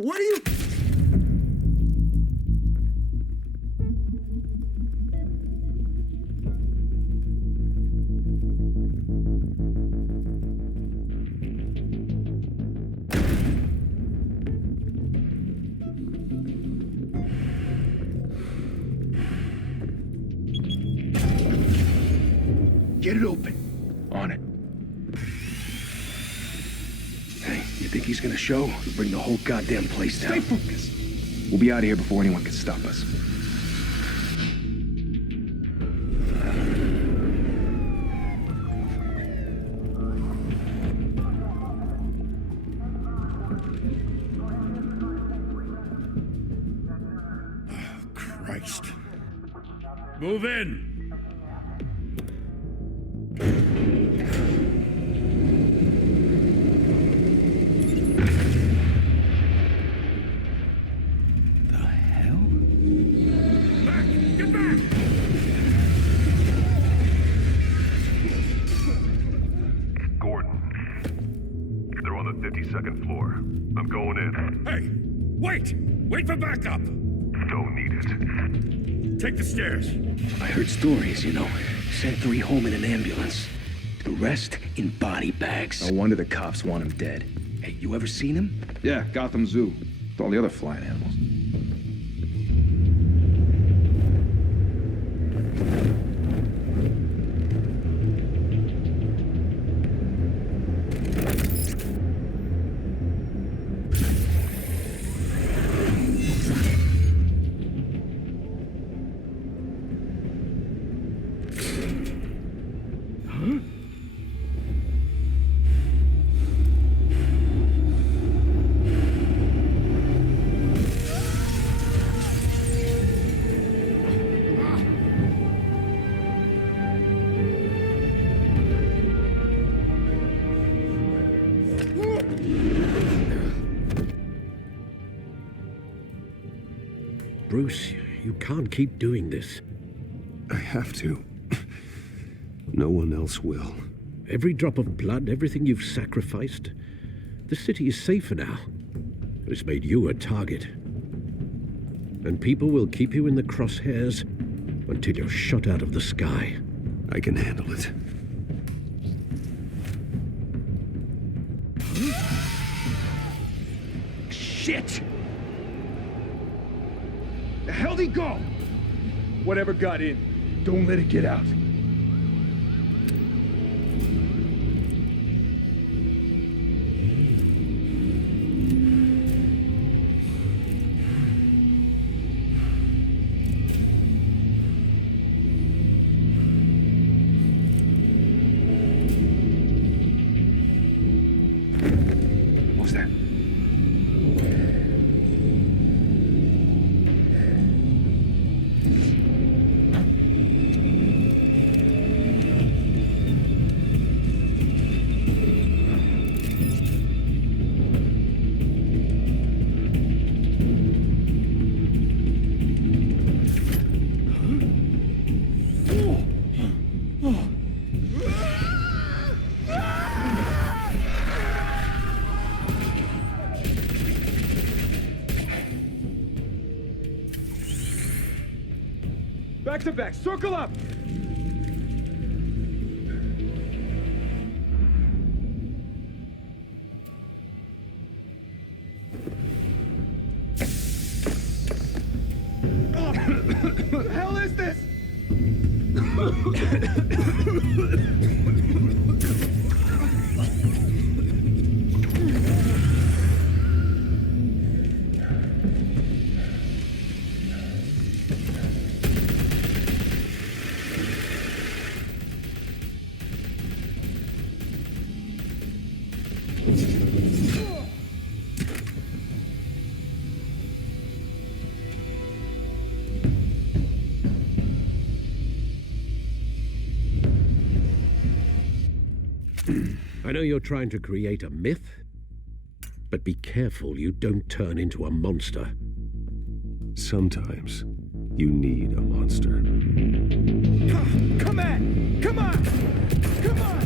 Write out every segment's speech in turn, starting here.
What are you... Get it open. On it. Hey, you think he's gonna show? We'll bring the whole goddamn place down. Stay focused. We'll be out of here before anyone can stop us. Christ. Move in! The hell? Back! Get back! Gordon. They're on the 52nd floor. I'm going in. Hey! Wait! Wait for backup! Don't need it. Take the stairs. I heard stories, you know. Sent 3 home in an ambulance. The rest in body bags. No wonder the cops want him dead. Hey, you ever seen him? Yeah, Gotham Zoo. With all the other flying animals. Bruce, you can't keep doing this. I have to. No one else will. Every drop of blood, everything you've sacrificed. The city is safer now. It's made you a target. And people will keep you in the crosshairs until you're shot out of the sky. I can handle it. Shit! The hell'd he go? Whatever got in, don't let it get out. What was that? Back to back, circle up! What the hell is this? I know you're trying to create a myth, but be careful you don't turn into a monster. Sometimes you need a monster. Come on! Come on! Come on!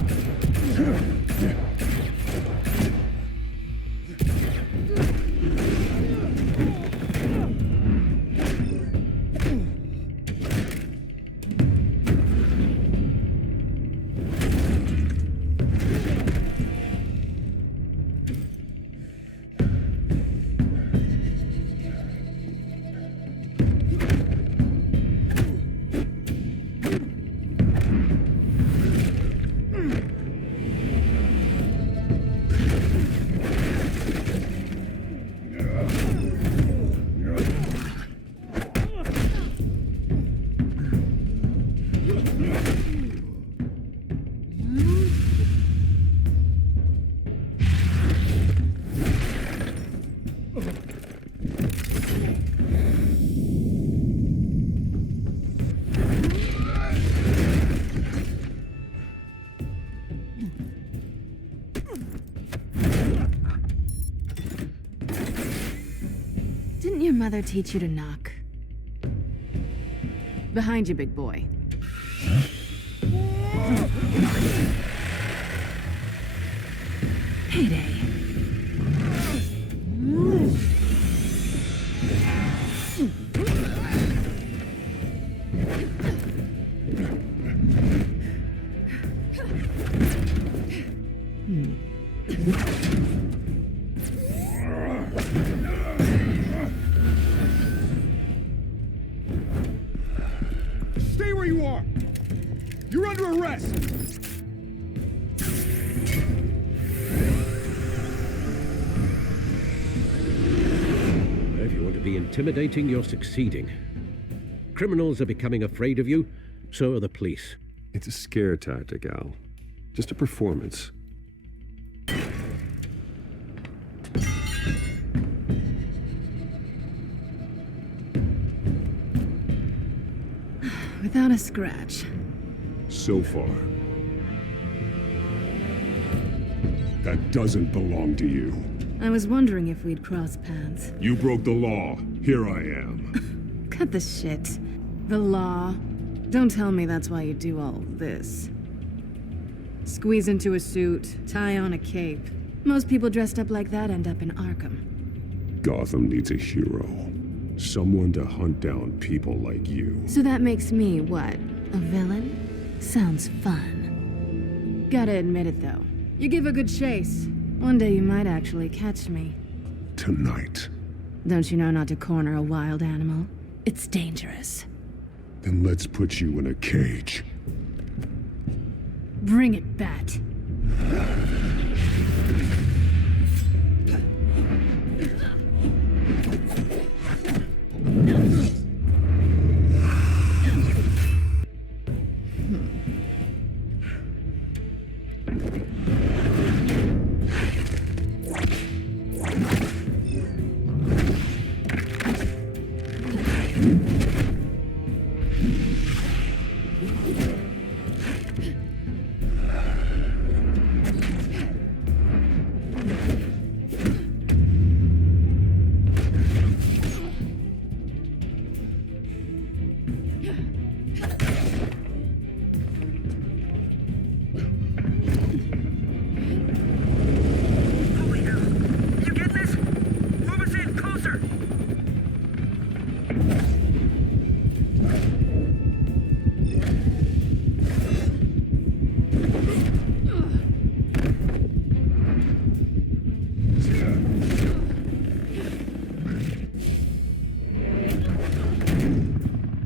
Didn't your mother teach you to knock? Behind you, big boy. Payday. Stay where you are! You're under arrest! If you want to be intimidating, you're succeeding. Criminals are becoming afraid of you, so are the police. It's a scare tactic, Al. Just a performance. Without a scratch. So far. That doesn't belong to you. I was wondering if we'd cross paths. You broke the law. Here I am. Cut the shit. The law. Don't tell me that's why you do all this. Squeeze into a suit, tie on a cape. Most people dressed up like that end up in Arkham. Gotham needs a hero. Someone to hunt down people like you. So that makes me, what, a villain? Sounds fun. Gotta admit it, though. You give a good chase. One day you might actually catch me. Tonight. Don't you know not to corner a wild animal? It's dangerous. Then let's put you in a cage. Bring it, Bat.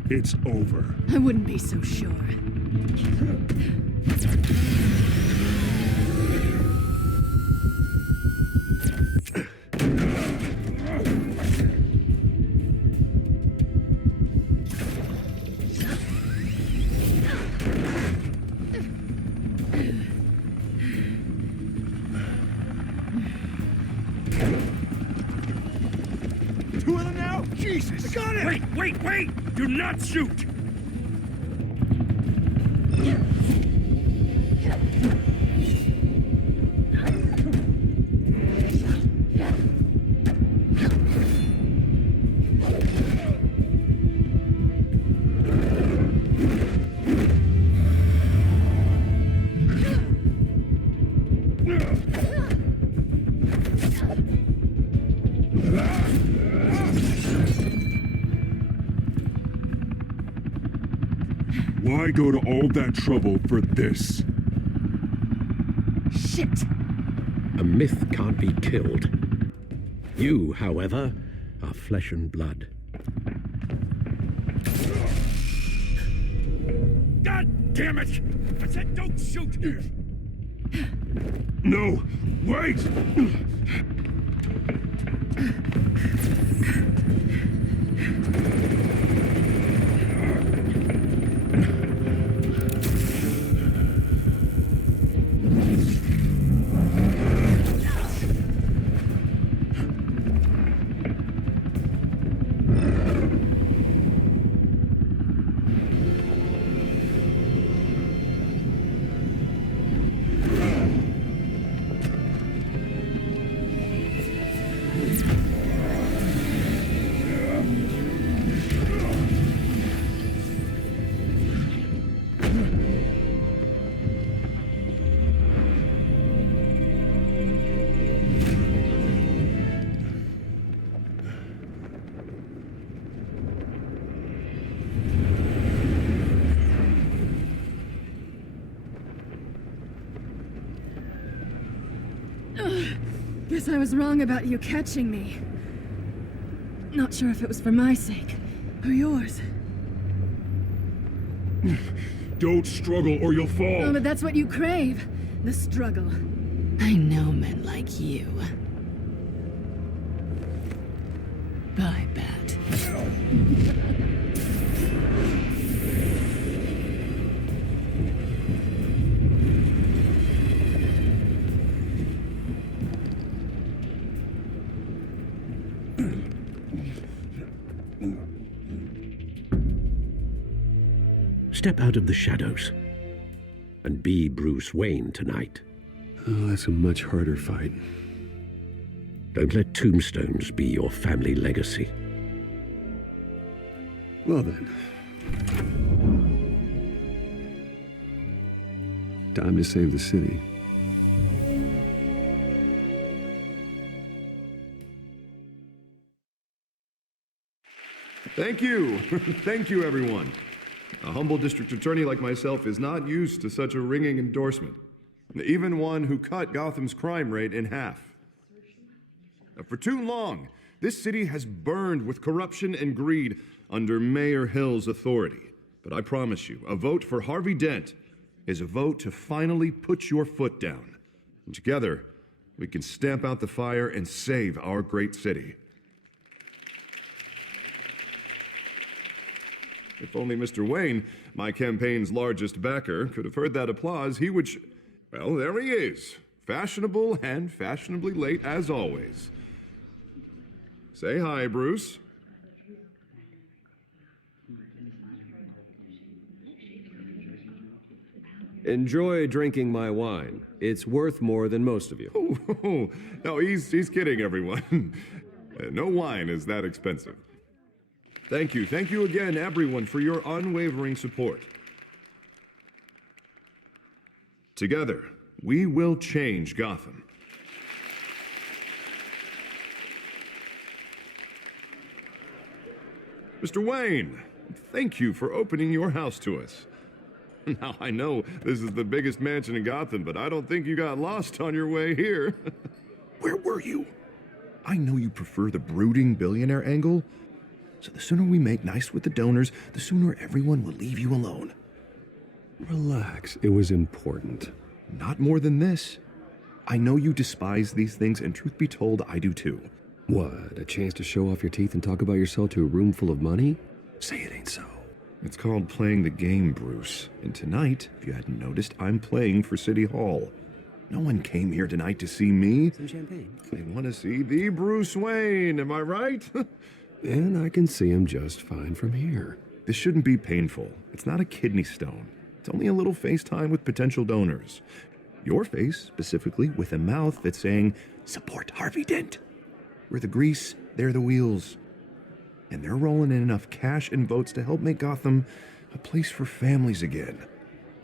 It's over. I wouldn't be so sure. Two of them now? Jesus! Got it! Wait! Do not shoot! Why go to all that trouble for this? Shit! A myth can't be killed. You, however, are flesh and blood. God damn it! I said don't shoot! No! Wait! Bruce, I was wrong about you catching me. Not sure if it was for my sake or yours. Don't struggle or you'll fall. Oh, but that's what you crave. The struggle. I know men like you. Bye, Bat. Step out of the shadows and be Bruce Wayne tonight. Oh, that's a much harder fight. Don't let tombstones be your family legacy. Well then. Time to save the city. Thank you. Thank you, everyone. A humble district attorney like myself is not used to such a ringing endorsement. Even one who cut Gotham's crime rate in half. For too long, this city has burned with corruption and greed under Mayor Hill's authority. But I promise you, a vote for Harvey Dent is a vote to finally put your foot down. And together, we can stamp out the fire and save our great city. If only Mr. Wayne, my campaign's largest backer, could have heard that applause, he would... Well, there he is. Fashionable and fashionably late as always. Say hi, Bruce. Enjoy drinking my wine. It's worth more than most of you. Oh, no, he's kidding, everyone. No wine is that expensive. Thank you again, everyone, for your unwavering support. Together, we will change Gotham. Mr. Wayne, thank you for opening your house to us. Now, I know this is the biggest mansion in Gotham, but I don't think you got lost on your way here. Where were you? I know you prefer the brooding billionaire angle, so the sooner we make nice with the donors, the sooner everyone will leave you alone. Relax, it was important. Not more than this. I know you despise these things, and truth be told, I do too. What, a chance to show off your teeth and talk about yourself to a room full of money? Say it ain't so. It's called playing the game, Bruce. And tonight, if you hadn't noticed, I'm playing for City Hall. No one came here tonight to see me. Some champagne. They want to see the Bruce Wayne, am I right? And I can see him just fine from here. This shouldn't be painful. It's not a kidney stone. It's only a little FaceTime with potential donors. Your face, specifically, with a mouth that's saying, support Harvey Dent. We're the grease, they're the wheels. And they're rolling in enough cash and votes to help make Gotham a place for families again.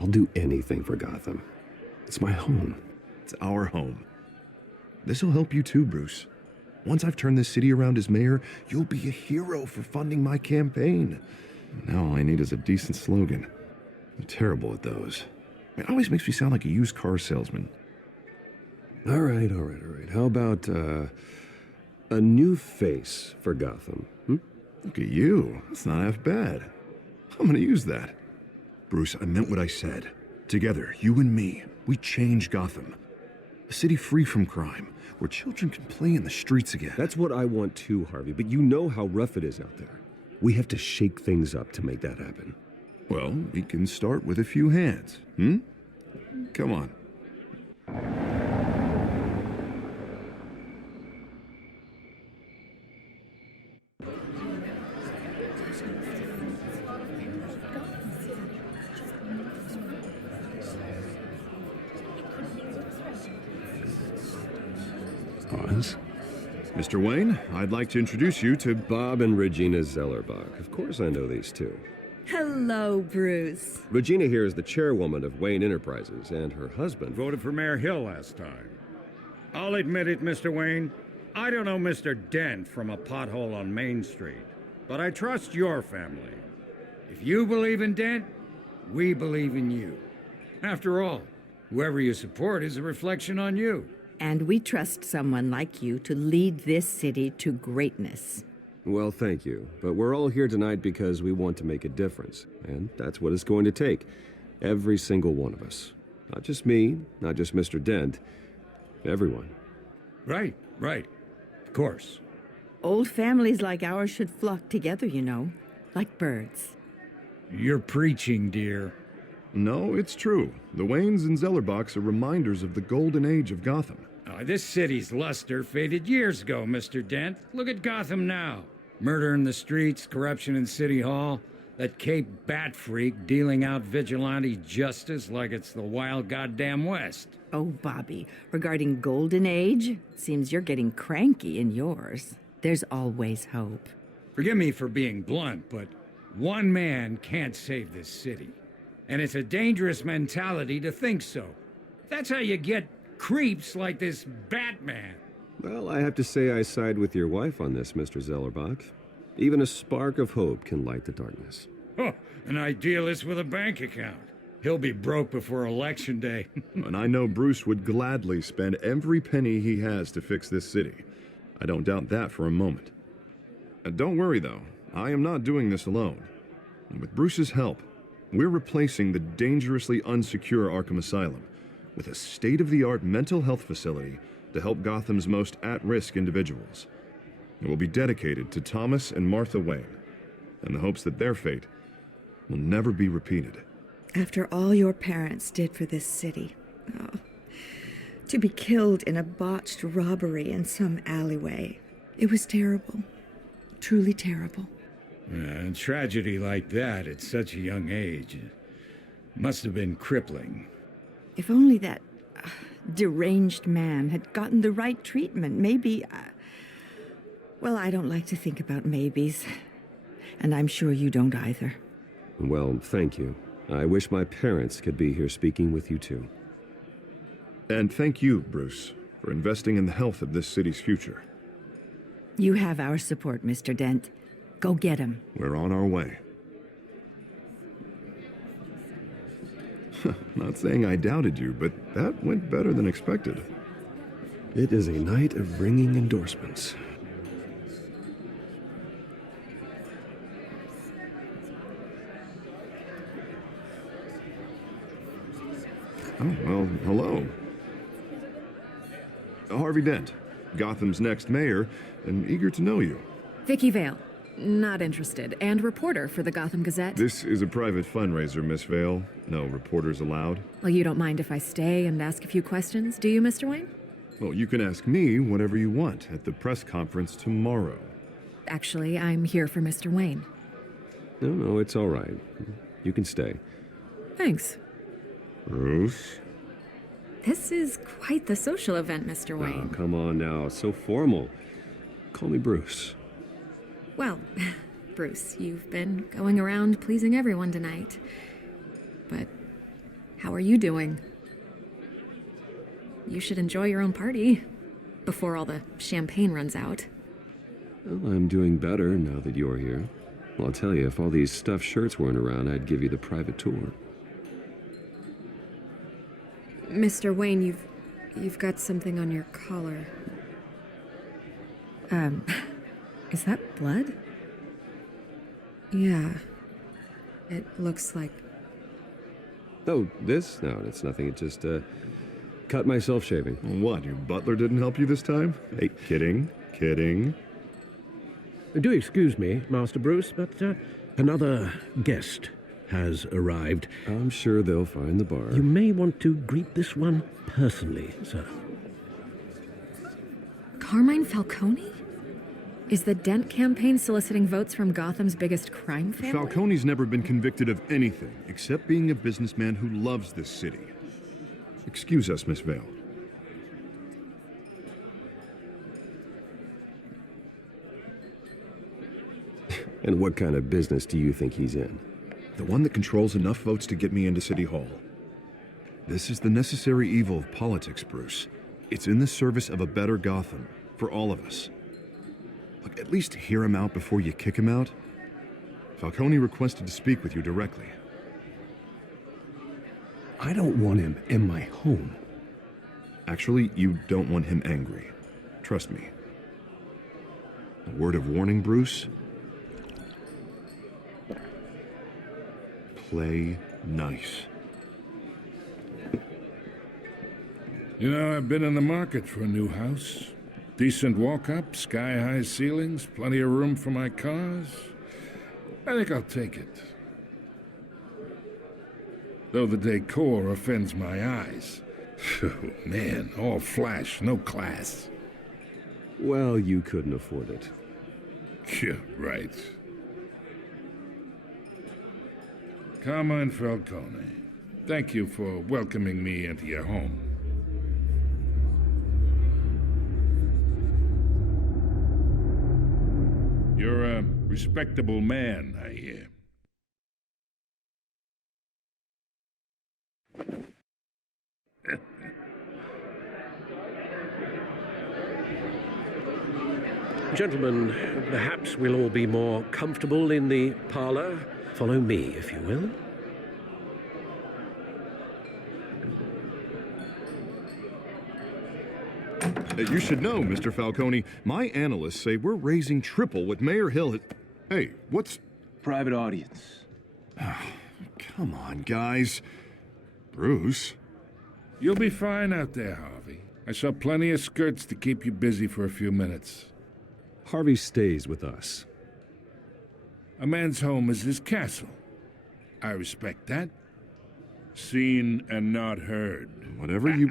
I'll do anything for Gotham. It's my home. It's our home. This'll help you too, Bruce. Once I've turned this city around as mayor, you'll be a hero for funding my campaign. Now all I need is a decent slogan. I'm terrible at those. It always makes me sound like a used car salesman. All right. How about, a new face for Gotham? Look at you. That's not half bad. I'm gonna use that. Bruce, I meant what I said. Together, you and me, we change Gotham. A city free from crime, where children can play in the streets again. That's what I want too, Harvey, but you know how rough it is out there. We have to shake things up to make that happen. Well, we can start with a few hands, Come on. Pause. Mr. Wayne, I'd like to introduce you to Bob and Regina Zellerbach. Of course I know these two. Hello, Bruce. Regina here is the chairwoman of Wayne Enterprises, and her husband... Voted for Mayor Hill last time. I'll admit it, Mr. Wayne. I don't know Mr. Dent from a pothole on Main Street, but I trust your family. If you believe in Dent, we believe in you. After all, whoever you support is a reflection on you. And we trust someone like you to lead this city to greatness. Well, thank you. But we're all here tonight because we want to make a difference. And that's what it's going to take. Every single one of us. Not just me, not just Mr. Dent. Everyone. Right. Of course. Old families like ours should flock together, you know, like birds. You're preaching, dear. No, it's true. The Waynes and Zellerbachs are reminders of the golden age of Gotham. This city's luster faded years ago, Mr. Dent. Look at Gotham now. Murder in the streets, corruption in City Hall, that Cape Bat freak dealing out vigilante justice like it's the wild goddamn West. Oh, Bobby, regarding Golden Age, seems you're getting cranky in yours. There's always hope. Forgive me for being blunt, but one man can't save this city. And it's a dangerous mentality to think so. That's how you get creeps like this Batman. Well, I have to say I side with your wife on this, Mr. Zellerbach. Even a spark of hope can light the darkness. Oh, an idealist with a bank account. He'll be broke before Election Day. And I know Bruce would gladly spend every penny he has to fix this city. I don't doubt that for a moment. Don't worry, though. I am not doing this alone. And with Bruce's help, we're replacing the dangerously unsecure Arkham Asylum with a state-of-the-art mental health facility to help Gotham's most at-risk individuals. It will be dedicated to Thomas and Martha Wayne, in the hopes that their fate will never be repeated. After all your parents did for this city, to be killed in a botched robbery in some alleyway, it was terrible. Truly terrible. A tragedy like that at such a young age must have been crippling. If only that deranged man had gotten the right treatment, maybe... well, I don't like to think about maybes. And I'm sure you don't either. Well, thank you. I wish my parents could be here speaking with you too. And thank you, Bruce, for investing in the health of this city's future. You have our support, Mr. Dent. Go get him. We're on our way. Not saying I doubted you, but that went better than expected. It is a night of ringing endorsements. Oh, well, hello. Harvey Dent, Gotham's next mayor, and eager to know you. Vicky Vale. Not interested. And reporter for the Gotham Gazette. This is a private fundraiser, Miss Vale. No reporters allowed. Well, you don't mind if I stay and ask a few questions, do you, Mr. Wayne? Well, you can ask me whatever you want at the press conference tomorrow. Actually, I'm here for Mr. Wayne. No, it's all right. You can stay. Thanks. Bruce? This is quite the social event, Mr. Wayne. Oh, come on now. So formal. Call me Bruce. Well, Bruce, you've been going around pleasing everyone tonight. But how are you doing? You should enjoy your own party before all the champagne runs out. Well, I'm doing better now that you're here. Well, I'll tell you, if all these stuffed shirts weren't around, I'd give you the private tour. Mr. Wayne, you've got something on your collar. Is that blood? Yeah. It looks like... Oh, this? No, it's nothing. It just, cut myself shaving. What, your butler didn't help you this time? Hey, kidding. Do excuse me, Master Bruce, but another guest has arrived. I'm sure they'll find the bar. You may want to greet this one personally, sir. Carmine Falcone? Is the Dent campaign soliciting votes from Gotham's biggest crime family? Falcone's never been convicted of anything except being a businessman who loves this city. Excuse us, Miss Vale. And what kind of business do you think he's in? The one that controls enough votes to get me into City Hall. This is the necessary evil of politics, Bruce. It's in the service of a better Gotham, for all of us. Look, at least hear him out before you kick him out. Falcone requested to speak with you directly. I don't want him in my home. Actually, you don't want him angry. Trust me. A word of warning, Bruce? Play nice. You know, I've been in the market for a new house. Decent walk-up, sky-high ceilings, plenty of room for my cars. I think I'll take it. Though the decor offends my eyes. Oh, man, all flash, no class. Well, you couldn't afford it. Yeah, right. Carmine Falcone, thank you for welcoming me into your home. You're a respectable man, I hear. Gentlemen, perhaps we'll all be more comfortable in the parlor. Follow me, if you will. You should know, Mr. Falcone, my analysts say we're raising triple what Mayor Hill had... Hey, what's... Private audience. Come on, guys. Bruce? You'll be fine out there, Harvey. I saw plenty of skirts to keep you busy for a few minutes. Harvey stays with us. A man's home is his castle. I respect that. Seen and not heard. Whatever you...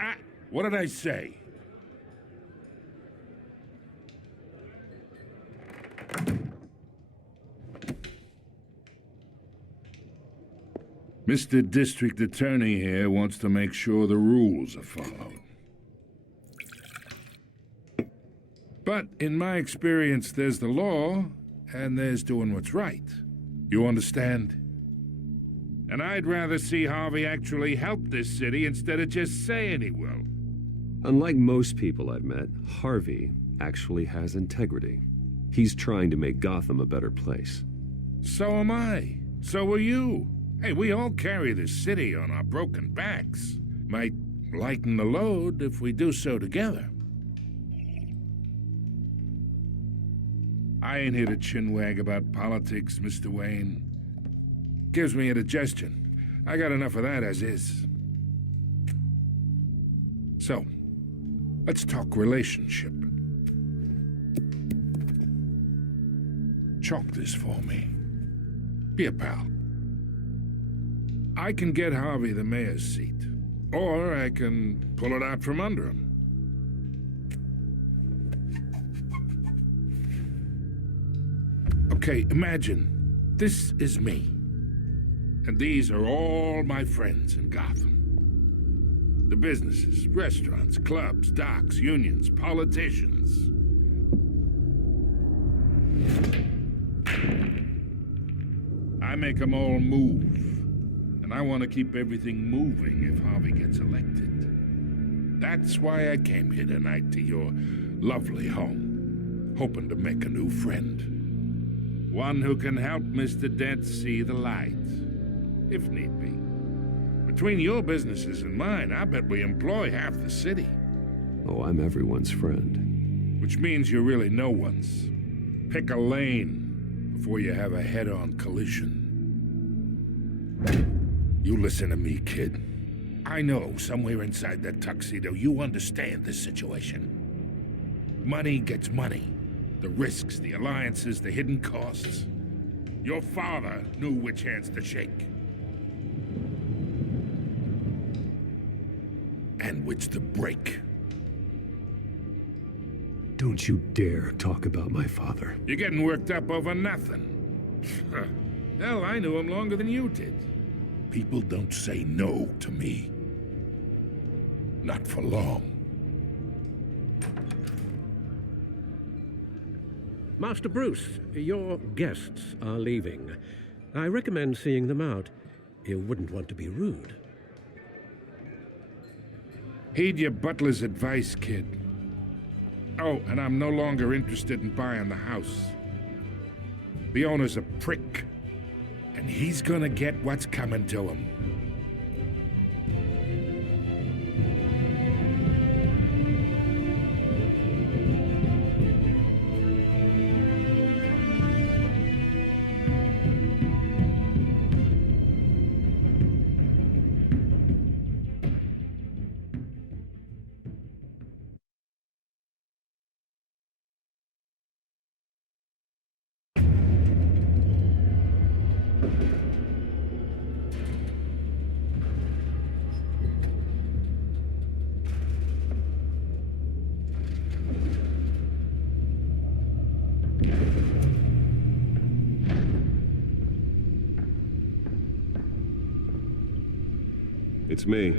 What did I say? Mr. District Attorney here wants to make sure the rules are followed. But in my experience, there's the law, and there's doing what's right. You understand? And I'd rather see Harvey actually help this city instead of just saying he will. Unlike most people I've met, Harvey actually has integrity. He's trying to make Gotham a better place. So am I. So are you. Hey, we all carry this city on our broken backs. Might lighten the load if we do so together. I ain't here to chinwag about politics, Mr. Wayne. Gives me indigestion. I got enough of that as is. So, let's talk relationship. Chalk this for me. Be a pal. I can get Harvey the mayor's seat, or I can pull it out from under him. Okay, imagine this is me, and these are all my friends in Gotham. The businesses, restaurants, clubs, docks, unions, politicians. I make them all move. And I want to keep everything moving if Harvey gets elected. That's why I came here tonight to your lovely home, hoping to make a new friend. One who can help Mr. Dent see the light, if need be. Between your businesses and mine, I bet we employ half the city. Oh, I'm everyone's friend. Which means you're really no one's. Pick a lane before you have a head-on collision. You listen to me, kid. I know somewhere inside that tuxedo you understand this situation. Money gets money. The risks, the alliances, the hidden costs. Your father knew which hands to shake. And which to break. Don't you dare talk about my father. You're getting worked up over nothing. Hell, I knew him longer than you did. People don't say no to me. Not for long. Master Bruce, your guests are leaving. I recommend seeing them out. You wouldn't want to be rude. Heed your butler's advice, kid. Oh, and I'm no longer interested in buying the house. The owner's a prick. And he's gonna get what's coming to him. It's me.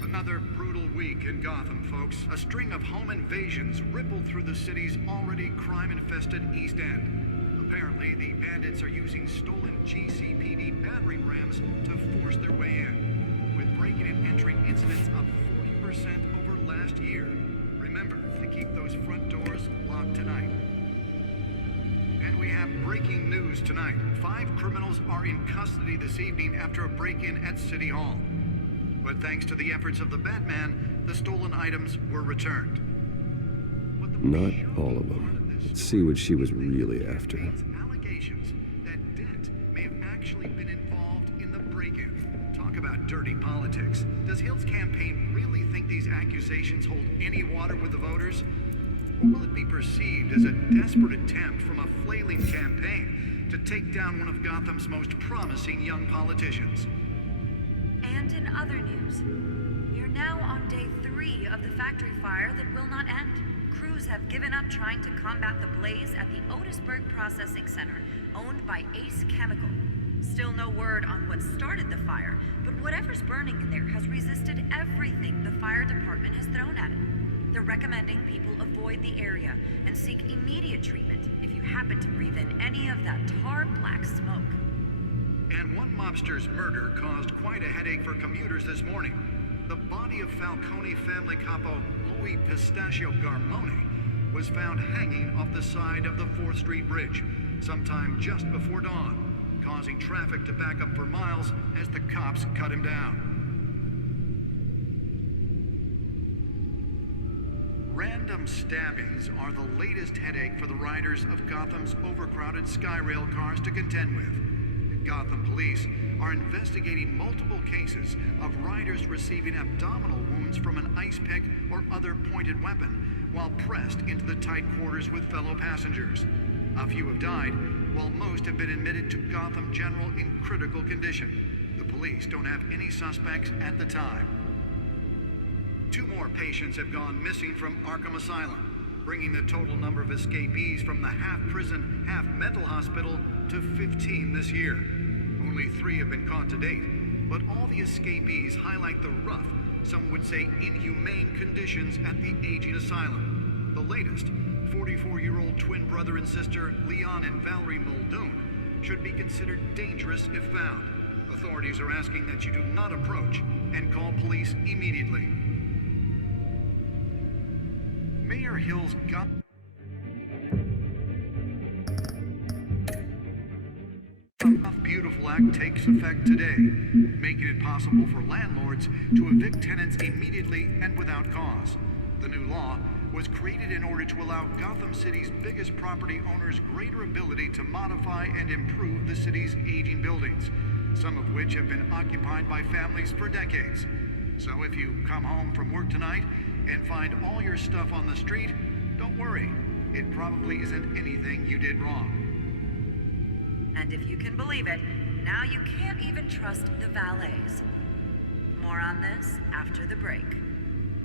Another brutal week in Gotham, folks. A string of home invasions rippled through the city's already crime-infested East End. Apparently, the bandits are using stolen GCPD battering rams to force their way in, with breaking and entering incidents up 40% over last year. Remember to keep those front doors locked tonight. And we have breaking news tonight. 5 criminals are in custody this evening after a break-in at City Hall. But thanks to the efforts of the Batman, the stolen items were returned. Not all of them. Let's see what she was really after. Allegations that Dent may have actually been involved in the break-in. Talk about dirty politics. Does Hill's campaign really think these accusations hold any water with the voters? Or will it be perceived as a desperate attempt from a flailing campaign to take down one of Gotham's most promising young politicians? And in other news, we are now on day 3 of the factory fire that will not end. Crews have given up trying to combat the blaze at the Otisburg Processing Center, owned by Ace Chemical. Still no word on what started the fire, but whatever's burning in there has resisted everything the fire department has thrown at it. They're recommending people avoid the area and seek immediate treatment if you happen to breathe in any of that tar black smoke. And one mobster's murder caused quite a headache for commuters this morning. The body of Falcone family capo Louis Pistachio Garmone was found hanging off the side of the 4th Street Bridge sometime just before dawn, causing traffic to back up for miles as the cops cut him down. Random stabbings are the latest headache for the riders of Gotham's overcrowded Skyrail cars to contend with. Gotham police are investigating multiple cases of riders receiving abdominal wounds from an ice pick or other pointed weapon while pressed into the tight quarters with fellow passengers. A few have died, while most have been admitted to Gotham General in critical condition. The police don't have any suspects at the time. 2 more patients have gone missing from Arkham Asylum, bringing the total number of escapees from the half-prison, half-mental hospital to 15 this year. Only 3 have been caught to date, but all the escapees highlight the rough, some would say inhumane conditions at the aging asylum. The latest, 44-year-old twin brother and sister Leon and Valerie Muldoon, should be considered dangerous if found. Authorities are asking that you do not approach and call police immediately. Mayor Hill's Beautiful Act takes effect today, making it possible for landlords to evict tenants immediately and without cause. The new law was created in order to allow Gotham City's biggest property owners greater ability to modify and improve the city's aging buildings, some of which have been occupied by families for decades. So if you come home from work tonight and find all your stuff on the street, don't worry. It probably isn't anything you did wrong. And if you can believe it, now you can't even trust the valets. More on this after the break.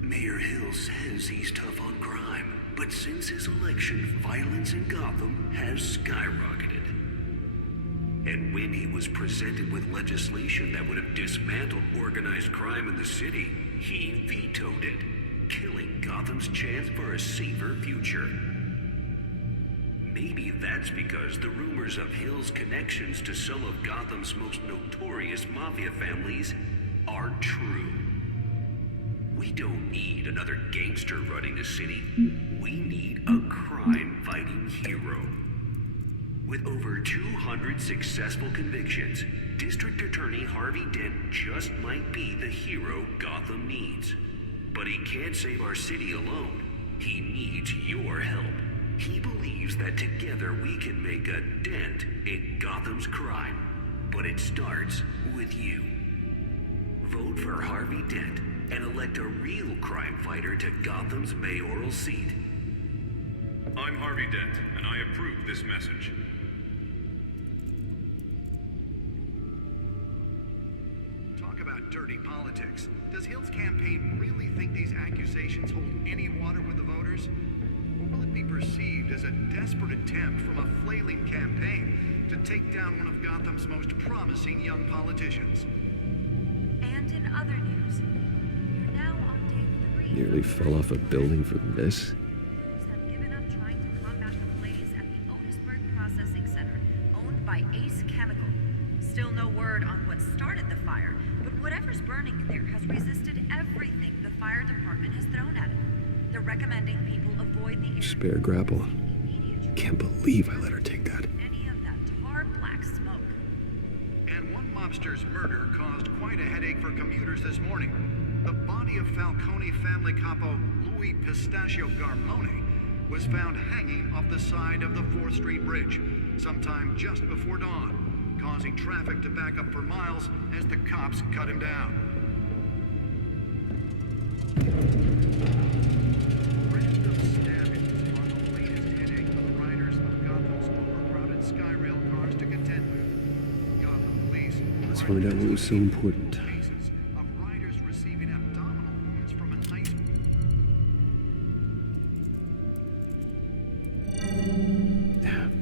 Mayor Hill says he's tough on crime, but since his election, violence in Gotham has skyrocketed. And when he was presented with legislation that would have dismantled organized crime in the city, he vetoed it, killing Gotham's chance for a safer future. Maybe that's because the rumors of Hill's connections to some of Gotham's most notorious mafia families are true. We don't need another gangster running the city. We need a crime-fighting hero. With over 200 successful convictions, District Attorney Harvey Dent just might be the hero Gotham needs. But he can't save our city alone. He needs your help. He believes that together we can make a dent in Gotham's crime. But it starts with you. vote for Harvey Dent and elect a real crime fighter to Gotham's mayoral seat. I'm Harvey Dent, and I approve this message. Talk about dirty politics. Does Hill's campaign really think these accusations hold any water with the voters? Or will it be perceived as a desperate attempt from a flailing campaign to take down one of Gotham's most promising young politicians? And in other news, we're now on day 3. Nearly fell off a building for this. Crews have given up trying to combat the blaze at the Otisburg Processing Center, owned by Ace Chemical. Still no word on what started the fire, but whatever's burning in there has resisted everything the fire department has thrown at it. They're recommending people avoid the area. Spare grapple. Can't believe I let her take that. Any of that tar black smoke. And one mobster's murder caused quite a headache for commuters this morning. The body of Falcone family capo Louis Pistachio Garmone was found hanging off the side of the 4th Street Bridge sometime just before dawn, causing traffic to back up for miles as the cops cut him down. Random stabbings are the latest headache for the riders of Gotham's overcrowded Skyrail cars to contend with. Gotham police Let's find out what was so important. cases of riders receiving abdominal wounds from a knife.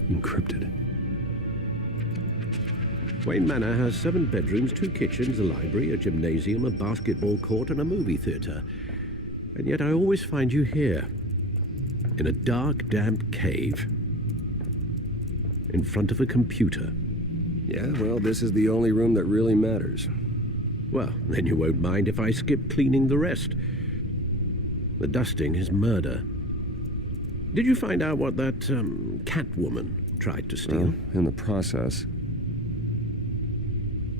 Encrypted. Wayne Manor has 7 bedrooms, 2 kitchens, a library, a gymnasium, a basketball court, and a movie theater. And yet I always find you here, in a dark, damp cave, in front of a computer. Yeah, well, this is the only room that really matters. Well, then you won't mind if I skip cleaning the rest. The dusting is murder. Did you find out what that, Catwoman tried to steal? Well, in the process.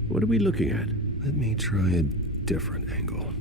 What are we looking at? Let me try a different angle.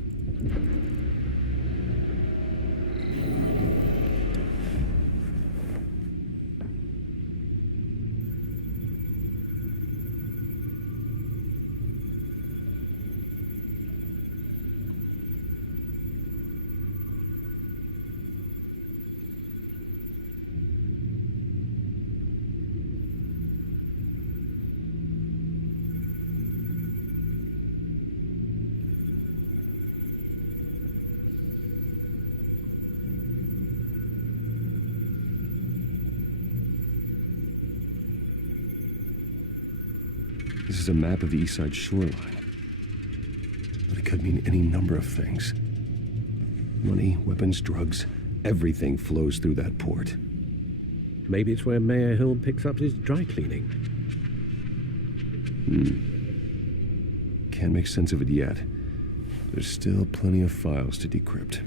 This is a map of the East Side shoreline. But it could mean any number of things. Money, weapons, drugs, everything flows through that port. Maybe it's where Mayor Hill picks up his dry cleaning. Can't make sense of it yet. There's still plenty of files to decrypt.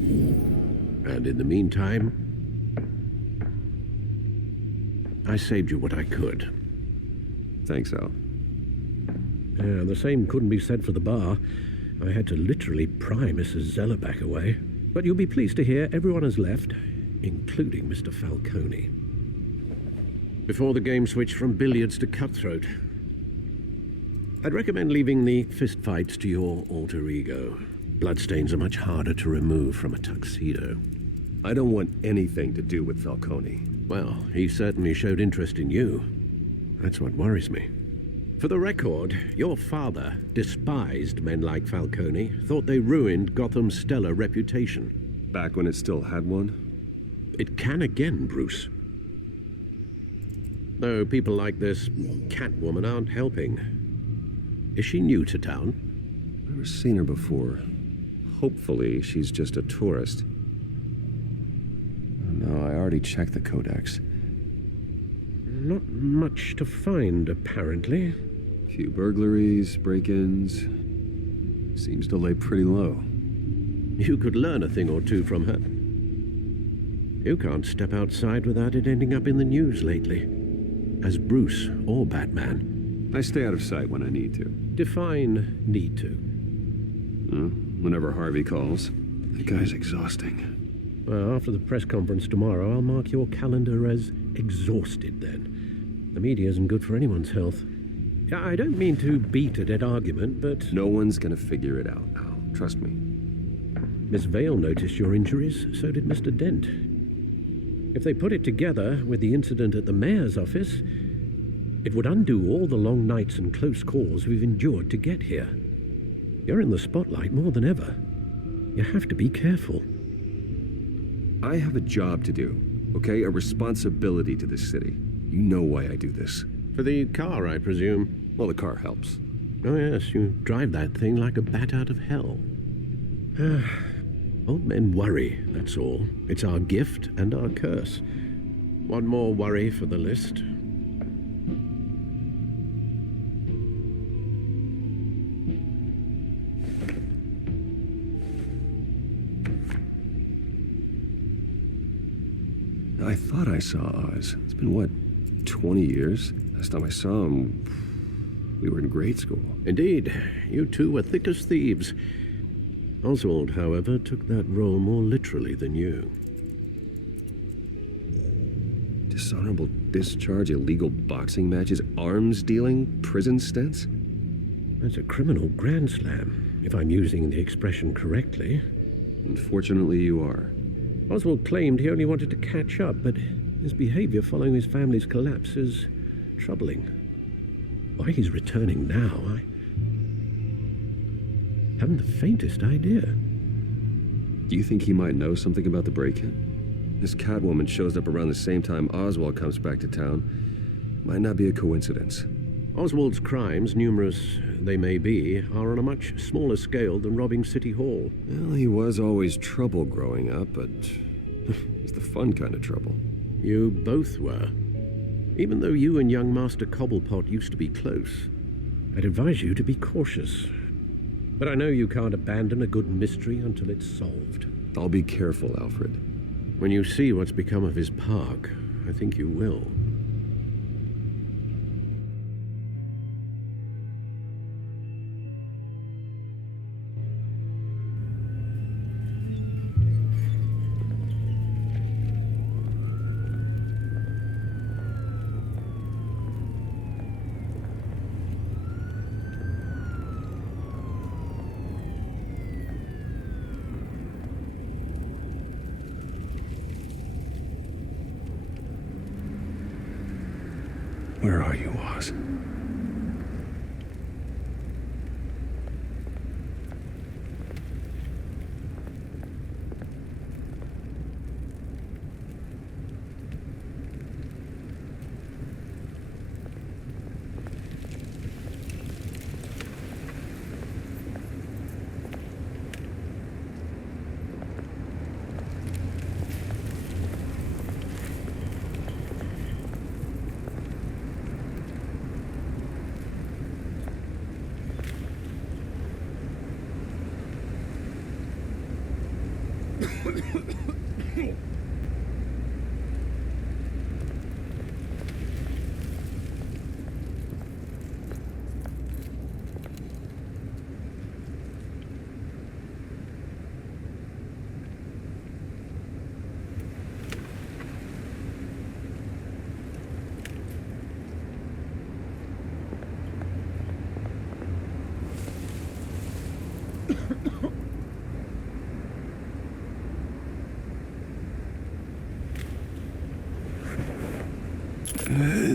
And in the meantime, I saved you what I could. Thanks, Al. Yeah, the same couldn't be said for the bar. I had to literally pry Mrs. Zellerback away. But you'll be pleased to hear everyone has left, including Mr. Falcone. Before the game switched from billiards to cutthroat, I'd recommend leaving the fistfights to your alter ego. Bloodstains are much harder to remove from a tuxedo. I don't want anything to do with Falcone. Well, he certainly showed interest in you. That's what worries me. For the record, your father despised men like Falcone, thought they ruined Gotham's stellar reputation. Back when it still had one? It can again, Bruce. Though people like this Catwoman aren't helping. Is she new to town? Never seen her before. Hopefully, she's just a tourist. No, I already checked the codex. Not much to find, apparently. Few burglaries, break-ins. Seems to lay pretty low. You could learn a thing or two from her. You can't step outside without it ending up in the news lately. As Bruce or Batman. I stay out of sight when I need to. Define need to. Whenever Harvey calls. That guy's exhausting. Well, after the press conference tomorrow, I'll mark your calendar as exhausted then. The media isn't good for anyone's health. I don't mean to beat a dead argument, but... No one's gonna figure it out, Al. Trust me. Miss Vale noticed your injuries, so did Mr. Dent. If they put it together with the incident at the mayor's office, it would undo all the long nights and close calls we've endured to get here. You're in the spotlight more than ever. You have to be careful. I have a job to do, okay? A responsibility to this city. You know why I do this. For the car, I presume? Well, the car helps. Oh yes, you drive that thing like a bat out of hell. Old men worry, that's all. It's our gift and our curse. One more worry for the list. I thought I saw Oz. It's been, what, 20 years? Last time I saw him, we were in grade school. Indeed. You two were thick as thieves. Oswald, however, took that role more literally than you. Dishonorable discharge, illegal boxing matches, arms dealing, prison stints? That's a criminal grand slam, if I'm using the expression correctly. Unfortunately, you are. Oswald claimed he only wanted to catch up, but his behavior following his family's collapse is troubling. Why he's returning now, I haven't the faintest idea. Do you think he might know something about the break-in? This Catwoman shows up around the same time Oswald comes back to town. Might not be a coincidence. Oswald's crimes, numerous they may be, are on a much smaller scale than robbing City Hall. Well, he was always trouble growing up, but it's the fun kind of trouble. You both were. Even though you and young Master Cobblepot used to be close, I'd advise you to be cautious. But I know you can't abandon a good mystery until it's solved. I'll be careful, Alfred. When you see what's become of his park, I think you will. Where are you, Oz?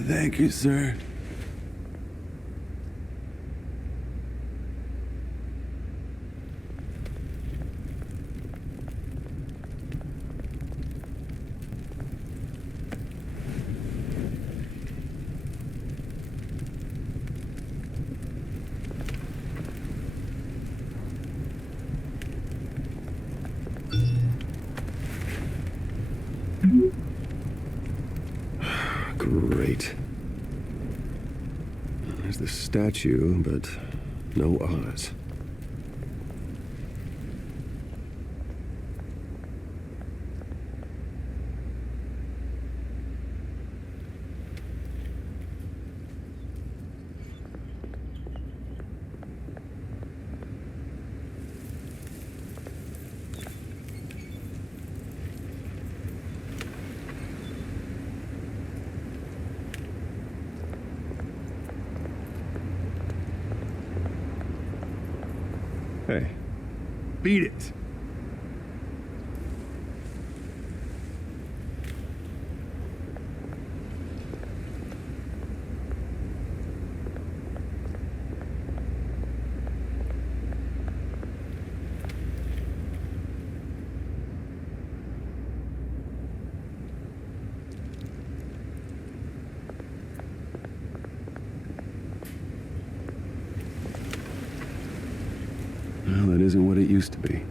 Thank you, sir. Great. There's the statue, but no Oz. Hey. Beat it. Well, that isn't what it used to be.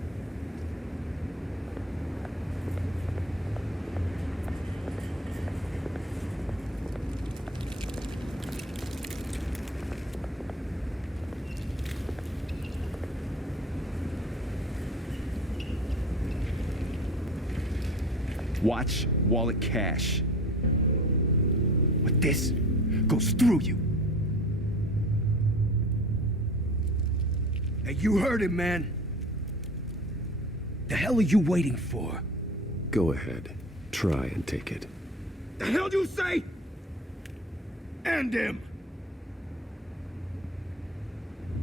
Watch, wallet, cash. But this goes through you. Hey, you heard him, man. The hell are you waiting for? Go ahead. Try and take it. The hell do you say? End him!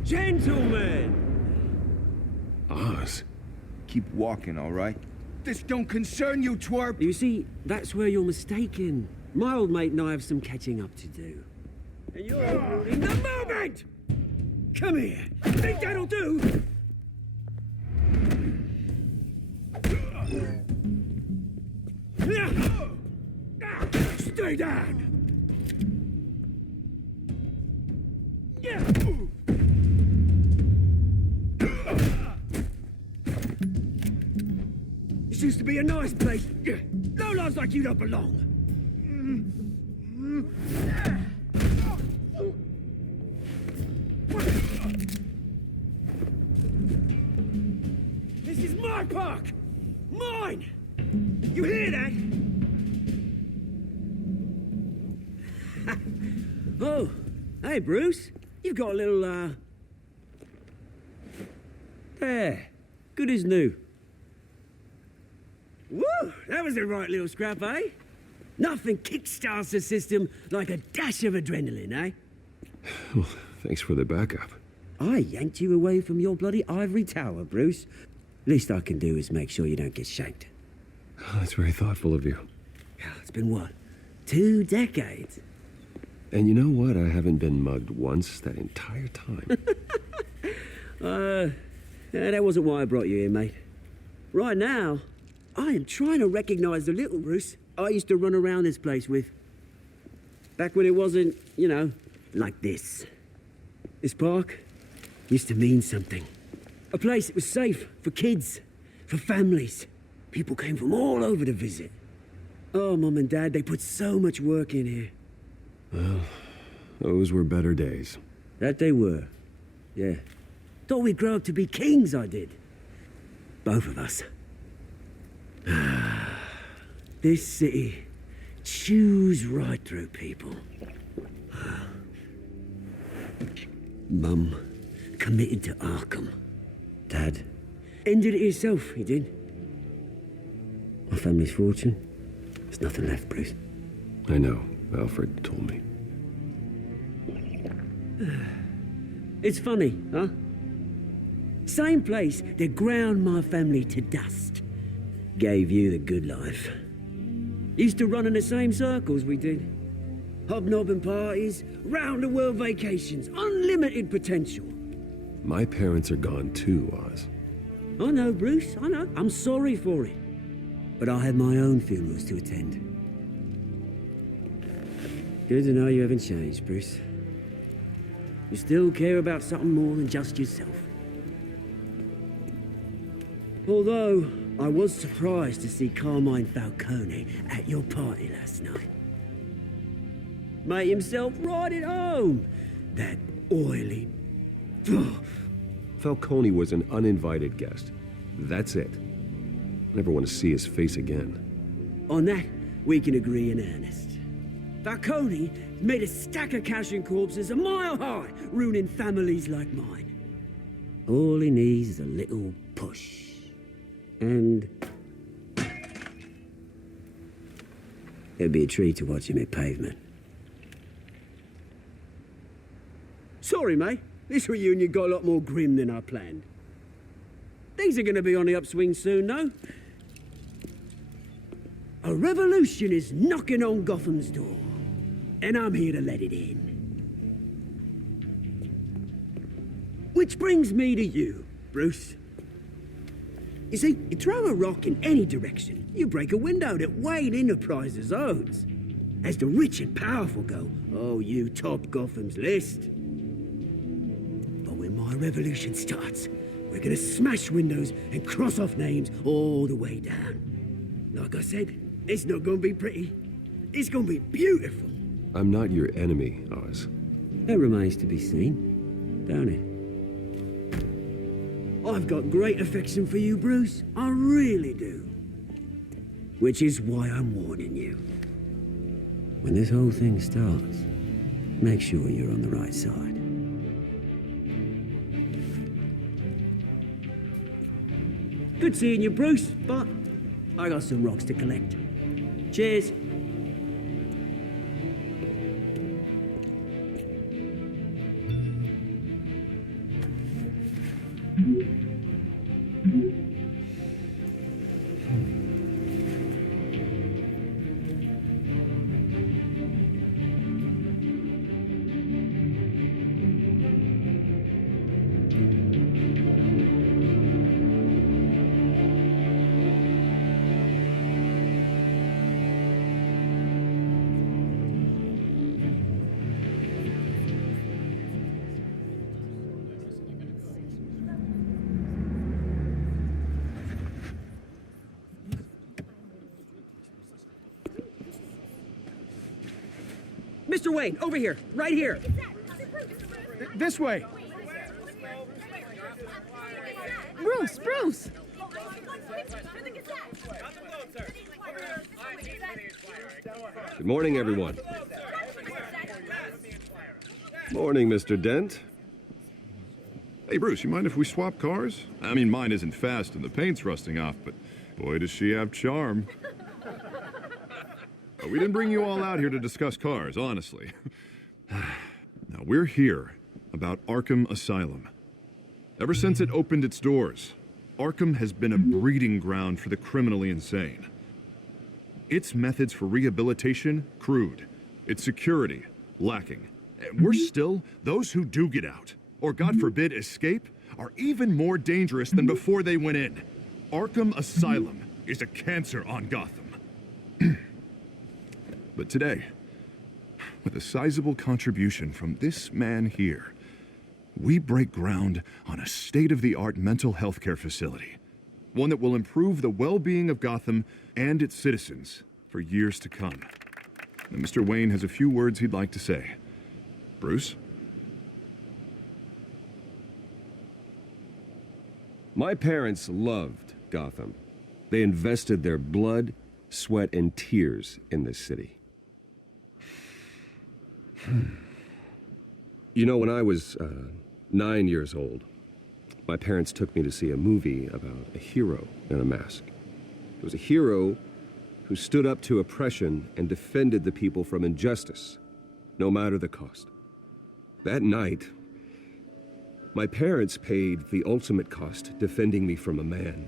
Gentlemen! Oz. Keep walking, all right? This don't concern you, twerp! You see, that's where you're mistaken. My old mate and I have some catching up to do. And you're ruining the moment! Come here. Think that'll do? Stay down! This used to be a nice place. No lives like you don't belong. This is my park! Mine! You hear that? Oh, hey, Bruce. You've got a little, There. Good as new. Woo! That was the right little scrap, eh? Nothing kickstarts the system like a dash of adrenaline, eh? Well, thanks for the backup. I yanked you away from your bloody ivory tower, Bruce. Least I can do is make sure you don't get shanked. Oh, that's very thoughtful of you. It's been what? 2 decades? And you know what? I haven't been mugged once that entire time. Yeah, that wasn't why I brought you here, mate. Right now, I am trying to recognize the little Bruce I used to run around this place with. Back when it wasn't, you know, like this. This park used to mean something. A place that was safe for kids, for families. People came from all over to visit. Oh, Mum and Dad, they put so much work in here. Well, those were better days. That they were, yeah. Thought we'd grow up to be kings, I did. Both of us. This city chews right through people. Mum committed to Arkham. Dad ended it himself, he did. My family's fortune, there's nothing left, Bruce. I know. Alfred told me. It's funny, huh? Same place that ground my family to dust. Gave you the good life. Used to run in the same circles we did. Hobnobbing parties, round-the-world vacations, unlimited potential. My parents are gone too, Oz. I know, Bruce, I know. I'm sorry for it. But I had my own funerals to attend. Good to know you haven't changed, Bruce. You still care about something more than just yourself. Although, I was surprised to see Carmine Falcone at your party last night. Made himself right at home. That oily... Falcone was an uninvited guest. That's it. Never want to see his face again. On that, we can agree in earnest. Falcone made a stack of cash and corpses a mile high, ruining families like mine. All he needs is a little push. And... it'd be a treat to watch him hit pavement. Sorry, mate. This reunion got a lot more grim than I planned. Things are going to be on the upswing soon, no? A revolution is knocking on Gotham's door, and I'm here to let it in. Which brings me to you, Bruce. You see, you throw a rock in any direction, you break a window that Wayne Enterprises owns. As the rich and powerful go, oh, you top Gotham's list. But when my revolution starts, we're gonna smash windows and cross off names all the way down. Like I said, it's not gonna be pretty. It's gonna be beautiful. I'm not your enemy, Oz. That remains to be seen, don't it? I've got great affection for you, Bruce. I really do. Which is why I'm warning you. When this whole thing starts, make sure you're on the right side. Good seeing you, Bruce, but I got some rocks to collect. Cheers. Mr. Wayne, over here, right here. This way. Bruce! Good morning, everyone. Morning, Mr. Dent. Hey, Bruce, you mind if we swap cars? I mean, mine isn't fast and the paint's rusting off, but boy, does she have charm. But we didn't bring you all out here to discuss cars, honestly. Now, we're here about Arkham Asylum. Ever since it opened its doors, Arkham has been a breeding ground for the criminally insane. Its methods for rehabilitation, crude. Its security, lacking. And worse still, those who do get out, or God forbid escape, are even more dangerous than before they went in. Arkham Asylum is a cancer on Gotham. But today, with a sizable contribution from this man here, we break ground on a state-of-the-art mental health care facility. One that will improve the well-being of Gotham and its citizens for years to come. And Mr. Wayne has a few words he'd like to say. Bruce? My parents loved Gotham. They invested their blood, sweat, and tears in this city. You know, when I was 9 years old, my parents took me to see a movie about a hero in a mask. It was a hero who stood up to oppression and defended the people from injustice, no matter the cost. That night, my parents paid the ultimate cost defending me from a man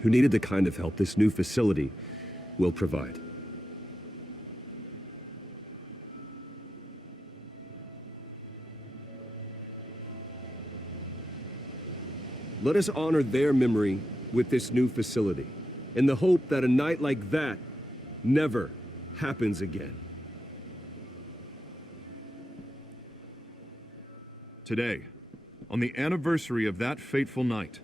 who needed the kind of help this new facility will provide. Let us honor their memory with this new facility, in the hope that a night like that never happens again. Today, on the anniversary of that fateful night,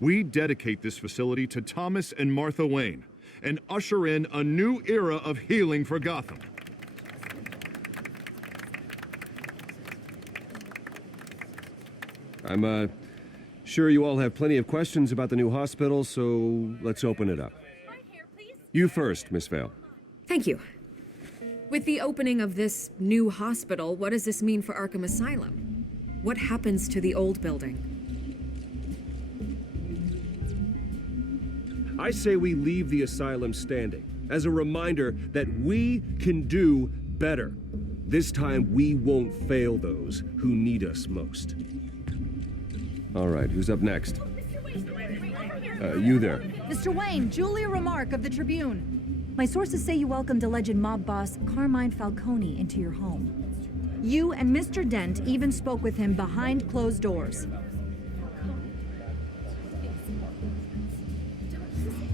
we dedicate this facility to Thomas and Martha Wayne and usher in a new era of healing for Gotham. I'm sure you all have plenty of questions about the new hospital, so let's open it up. You first, Miss Vale. Thank you. With the opening of this new hospital, what does this mean for Arkham Asylum? What happens to the old building? I say we leave the asylum standing as a reminder that we can do better. This time, we won't fail those who need us most. All right, who's up next? You there. Mr. Wayne, Julia Remark of the Tribune. My sources say you welcomed alleged mob boss Carmine Falcone into your home. You and Mr. Dent even spoke with him behind closed doors.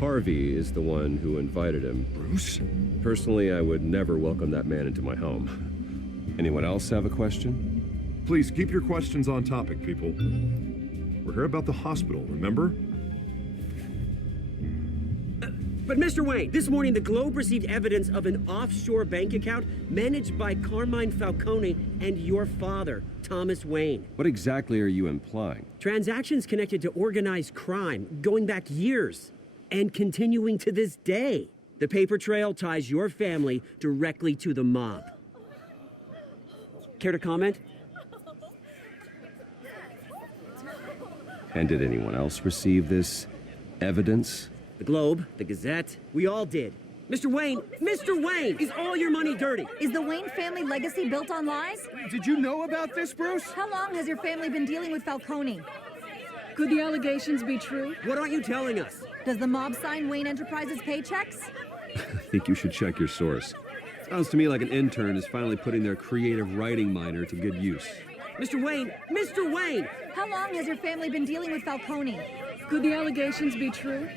Harvey is the one who invited him. Bruce? Personally, I would never welcome that man into my home. Anyone else have a question? Please keep your questions on topic, people. We're here about the hospital, remember? But Mr. Wayne, this morning the Globe received evidence of an offshore bank account managed by Carmine Falcone and your father, Thomas Wayne. What exactly are you implying? Transactions connected to organized crime going back years and continuing to this day. The paper trail ties your family directly to the mob. Care to comment? And did anyone else receive this evidence? The Globe, the Gazette, we all did. Mr. Wayne, is all your money dirty? Is the Wayne family legacy built on lies? Did you know about this, Bruce? How long has your family been dealing with Falcone? Could the allegations be true? What aren't you telling us? Does the mob sign Wayne Enterprises paychecks? I think you should check your source. Sounds to me like an intern is finally putting their creative writing minor to good use. Mr. Wayne! How long has your family been dealing with Falcone? Could the allegations be true?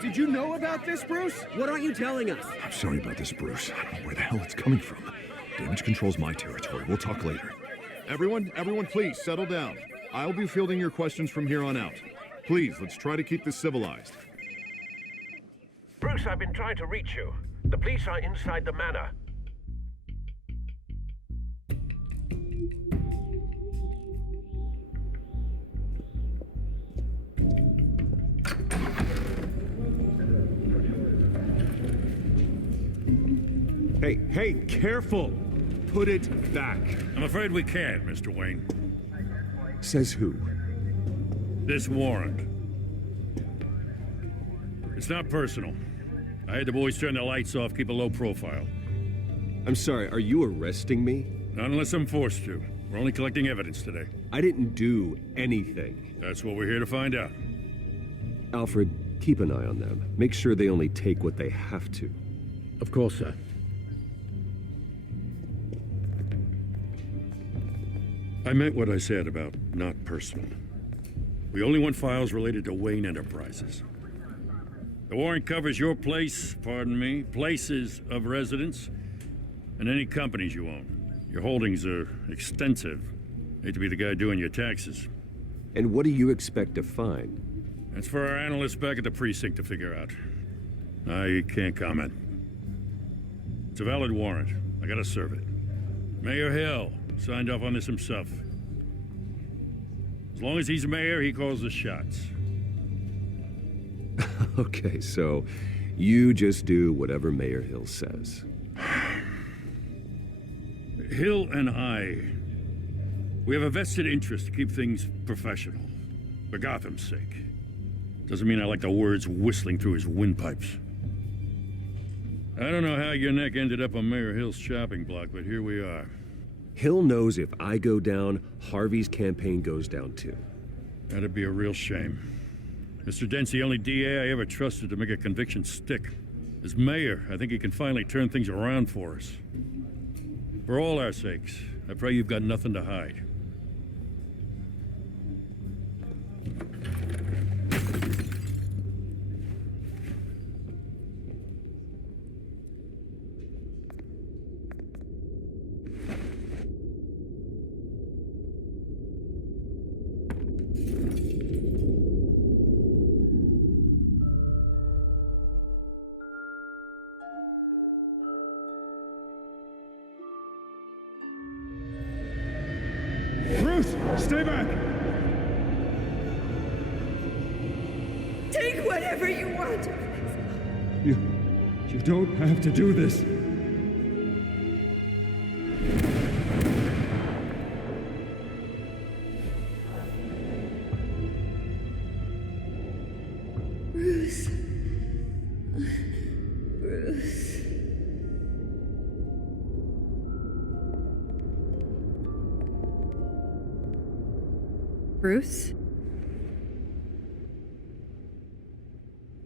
Did you know about this, Bruce? What aren't you telling us? I'm sorry about this, Bruce. I don't know where the hell it's coming from. Damage control's my territory. We'll talk later. Everyone, please settle down. I'll be fielding your questions from here on out. Please, let's try to keep this civilized. Bruce, I've been trying to reach you. The police are inside the manor. Hey, careful! Put it back. I'm afraid we can't, Mr. Wayne. Says who? This warrant. It's not personal. I had the boys turn the lights off, keep a low profile. I'm sorry, are you arresting me? Not unless I'm forced to. We're only collecting evidence today. I didn't do anything. That's what we're here to find out. Alfred, keep an eye on them. Make sure they only take what they have to. Of course, sir. I meant what I said about not personal. We only want files related to Wayne Enterprises. The warrant covers your place, pardon me, places of residence, and any companies you own. Your holdings are extensive. Hate to be the guy doing your taxes. And what do you expect to find? That's for our analysts back at the precinct to figure out. I can't comment. It's a valid warrant. I gotta serve it. Mayor Hill signed off on this himself. As long as he's mayor, he calls the shots. Okay, so you just do whatever Mayor Hill says. Hill and we have a vested interest to keep things professional. For Gotham's sake. Doesn't mean I like the words whistling through his windpipes. I don't know how your neck ended up on Mayor Hill's shopping block, but here we are. Hill knows if I go down, Harvey's campaign goes down too. That'd be a real shame. Mr. Dent's the only DA I ever trusted to make a conviction stick. As mayor, I think he can finally turn things around for us. For all our sakes, I pray you've got nothing to hide. Bruce, stay back! Take whatever you want. You don't have to do this. Bruce. Bruce. Bruce?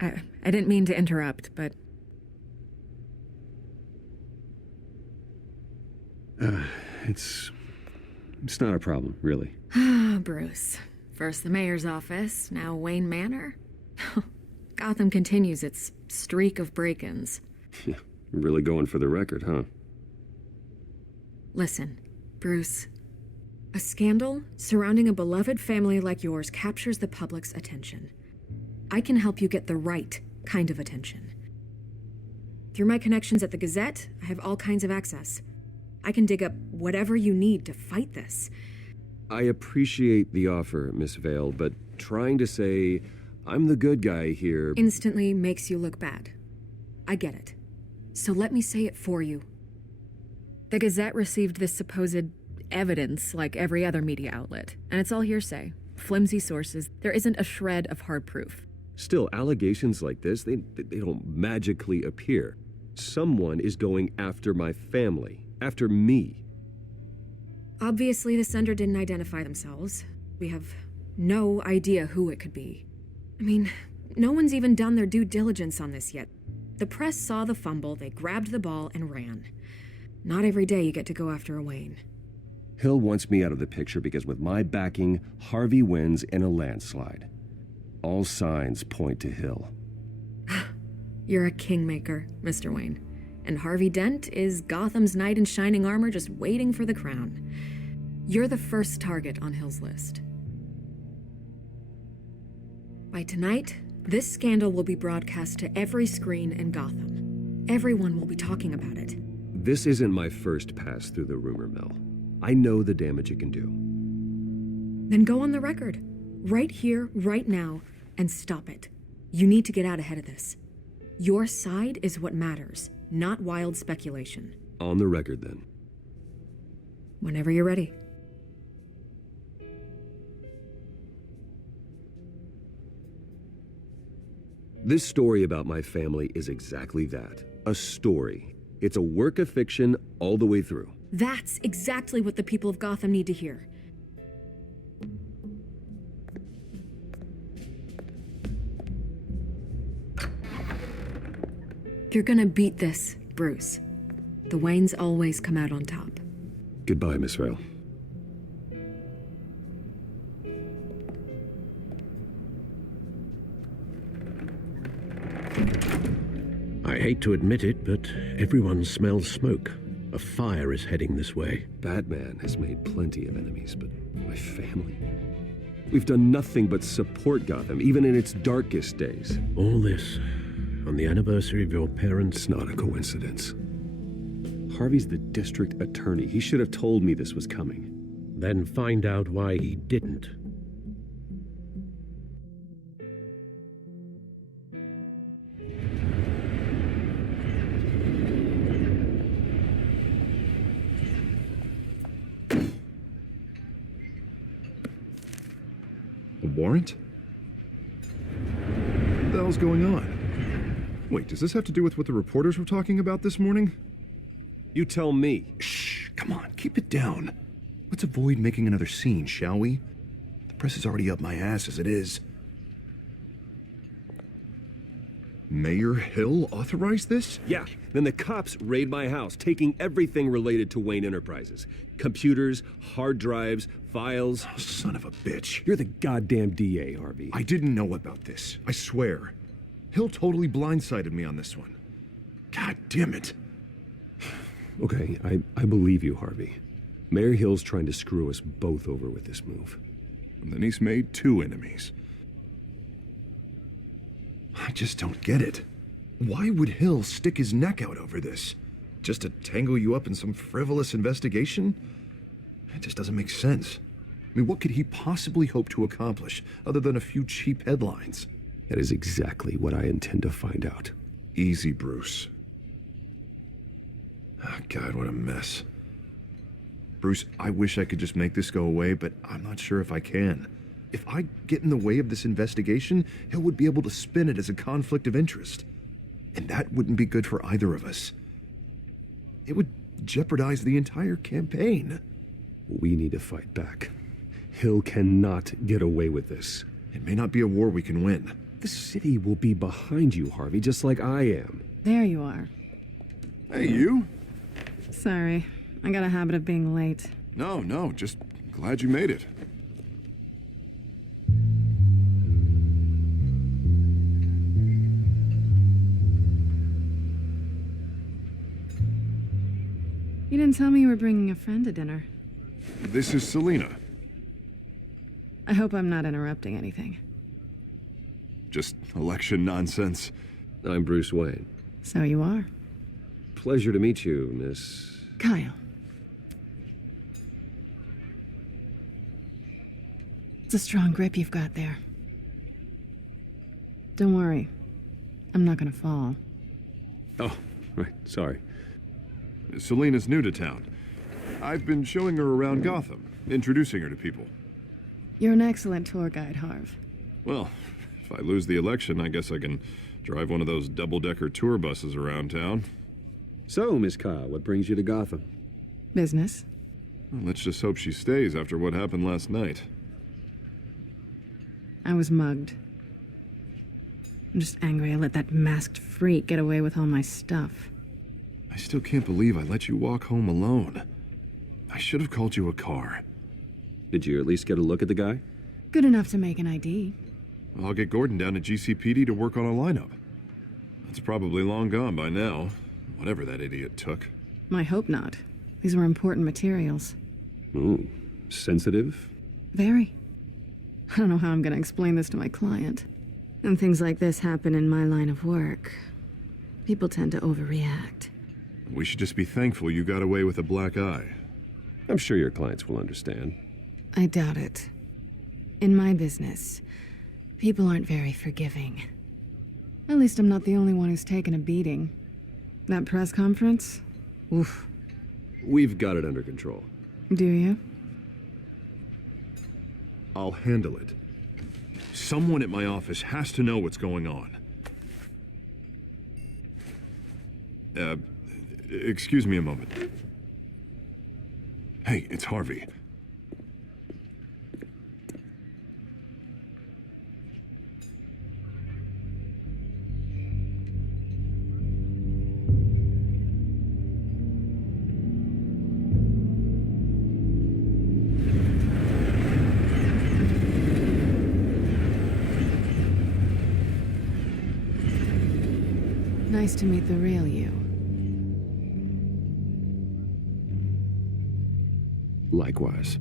I didn't mean to interrupt, but... It's not a problem, really. Ah, Bruce. First the mayor's office, now Wayne Manor. Gotham continues its streak of break-ins. Yeah, really going for the record, huh? Listen, Bruce. A scandal surrounding a beloved family like yours captures the public's attention. I can help you get the right kind of attention. Through my connections at the Gazette, I have all kinds of access. I can dig up whatever you need to fight this. I appreciate the offer, Miss Vale, but trying to say I'm the good guy here instantly makes you look bad. I get it. So let me say it for you. The Gazette received this supposed evidence like every other media outlet, and it's all hearsay. Flimsy sources. There isn't a shred of hard proof. Still, allegations like this, they don't magically appear. Someone is going after my family, after me. Obviously, the sender didn't identify themselves. We have no idea who it could be. I mean, no one's even done their due diligence on this yet. The press saw the fumble, they grabbed the ball and ran. Not every day you get to go after a Wayne. Hill wants me out of the picture because with my backing, Harvey wins in a landslide. All signs point to Hill. You're a kingmaker, Mr. Wayne. And Harvey Dent is Gotham's knight in shining armor just waiting for the crown. You're the first target on Hill's list. By tonight, this scandal will be broadcast to every screen in Gotham. Everyone will be talking about it. This isn't my first pass through the rumor mill. I know the damage it can do. Then go on the record. Right here, right now, and stop it. You need to get out ahead of this. Your side is what matters, not wild speculation. On the record, then. Whenever you're ready. This story about my family is exactly that. A story. It's a work of fiction all the way through. That's exactly what the people of Gotham need to hear. You're gonna beat this, Bruce. The Waynes always come out on top. Goodbye, Miss Vale. I hate to admit it, but everyone smells smoke. A fire is heading this way. Batman has made plenty of enemies, but my family? We've done nothing but support Gotham, even in its darkest days. All this on the anniversary of your parents? It's not a coincidence. Harvey's the district attorney. He should have told me this was coming. Then find out why he didn't. A warrant? What the hell's going on? Wait, does this have to do with what the reporters were talking about this morning? You tell me. Shh, come on, keep it down. Let's avoid making another scene, shall we? The press is already up my ass as it is. Mayor Hill authorized this? Yeah, then the cops raid my house, taking everything related to Wayne Enterprises. Computers, hard drives, files. Oh, son of a bitch. You're the goddamn DA, Harvey. I didn't know about this, I swear. Hill totally blindsided me on this one. God damn it. Okay, I believe you, Harvey. Mayor Hill's trying to screw us both over with this move. And then he's made two enemies. I just don't get it. Why would Hill stick his neck out over this? Just to tangle you up in some frivolous investigation? It just doesn't make sense. I mean, what could he possibly hope to accomplish other than a few cheap headlines? That is exactly what I intend to find out. Easy, Bruce. Oh, God, what a mess. Bruce, I wish I could just make this go away, but I'm not sure if I can. If I get in the way of this investigation, Hill would be able to spin it as a conflict of interest. And that wouldn't be good for either of us. It would jeopardize the entire campaign. We need to fight back. Hill cannot get away with this. It may not be a war we can win. The city will be behind you, Harvey, just like I am. There you are. Hey, you? Sorry, I got a habit of being late. No, just glad you made it. You didn't tell me you were bringing a friend to dinner. This is Selina. I hope I'm not interrupting anything. Just election nonsense. I'm Bruce Wayne. So you are. Pleasure to meet you, Miss... Kyle. It's a strong grip you've got there. Don't worry. I'm not gonna fall. Oh, right, sorry. Selina's new to town. I've been showing her around Gotham, introducing her to people. You're an excellent tour guide, Harv. Well, if I lose the election, I guess I can drive one of those double-decker tour buses around town. So, Miss Kyle, what brings you to Gotham? Business. Well, let's just hope she stays after what happened last night. I was mugged. I'm just angry I let that masked freak get away with all my stuff. I still can't believe I let you walk home alone. I should have called you a car. Did you at least get a look at the guy? Good enough to make an ID. I'll get Gordon down to GCPD to work on a lineup. That's probably long gone by now, whatever that idiot took. I hope not. These were important materials. Ooh, sensitive? Very. I don't know how I'm gonna explain this to my client. And things like this happen in my line of work. People tend to overreact. We should just be thankful you got away with a black eye. I'm sure your clients will understand. I doubt it. In my business, people aren't very forgiving. At least I'm not the only one who's taken a beating. That press conference? Oof. We've got it under control. Do you? I'll handle it. Someone at my office has to know what's going on. Excuse me a moment. Hey, it's Harvey. Nice to meet the real you. Likewise.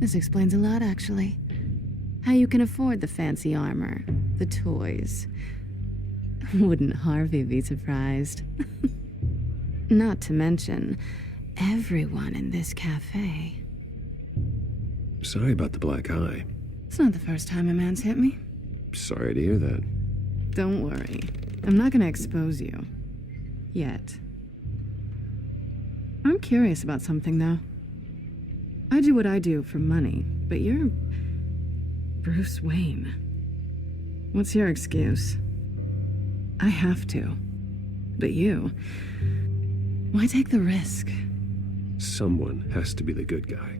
This explains a lot, actually. How you can afford the fancy armor, the toys. Wouldn't Harvey be surprised? Not to mention, everyone in this cafe. Sorry about the black eye. It's not the first time a man's hit me. Sorry to hear that. Don't worry. I'm not gonna expose you. Yet. I'm curious about something, though. I do what I do for money, but you're... Bruce Wayne. What's your excuse? I have to. But you... Why take the risk? Someone has to be the good guy.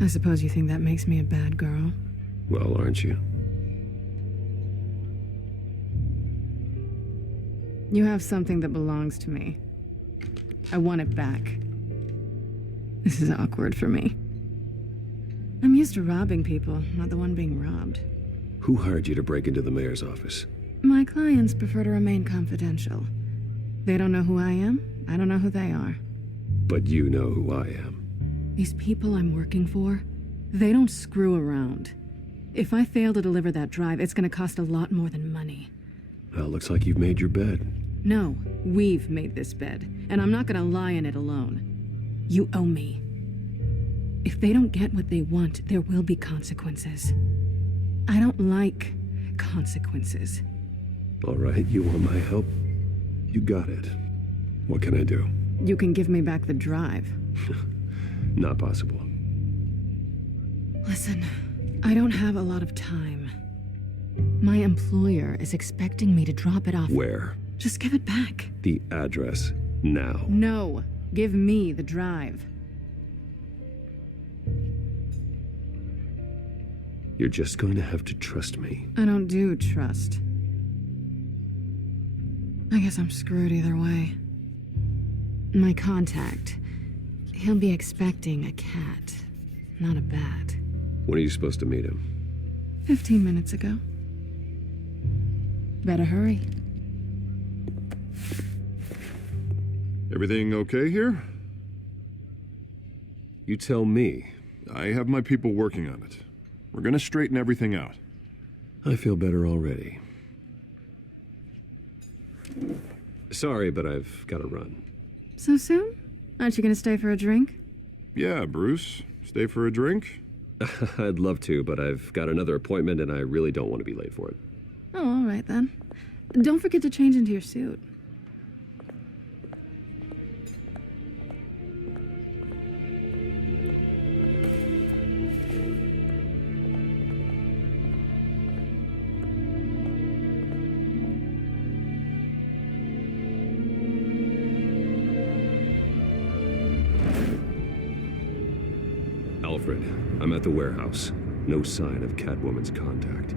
I suppose you think that makes me a bad girl? Well, aren't you? You have something that belongs to me. I want it back. This is awkward for me. I'm used to robbing people, not the one being robbed. Who hired you to break into the mayor's office? My clients prefer to remain confidential. They don't know who I am, I don't know who they are. But you know who I am. These people I'm working for, they don't screw around. If I fail to deliver that drive, it's gonna cost a lot more than money. Well, looks like you've made your bed. No, we've made this bed, and I'm not gonna lie in it alone. You owe me. If they don't get what they want, there will be consequences. I don't like consequences. All right, you want my help? You got it. What can I do? You can give me back the drive. Not possible. Listen, I don't have a lot of time. My employer is expecting me to drop it off. Where? Just give it back. The address, now. No, give me the drive. You're just going to have to trust me. I don't do trust. I guess I'm screwed either way. My contact. He'll be expecting a cat, not a bat. When are you supposed to meet him? 15 minutes ago. Better hurry. Everything okay here? You tell me. I have my people working on it. We're gonna straighten everything out. I feel better already. Sorry, but I've got to run. So soon? Aren't you gonna stay for a drink? Yeah, Bruce. Stay for a drink? I'd love to, but I've got another appointment and I really don't want to be late for it. Oh, all right then. Don't forget to change into your suit. Alfred, I'm at the warehouse. No sign of Catwoman's contact.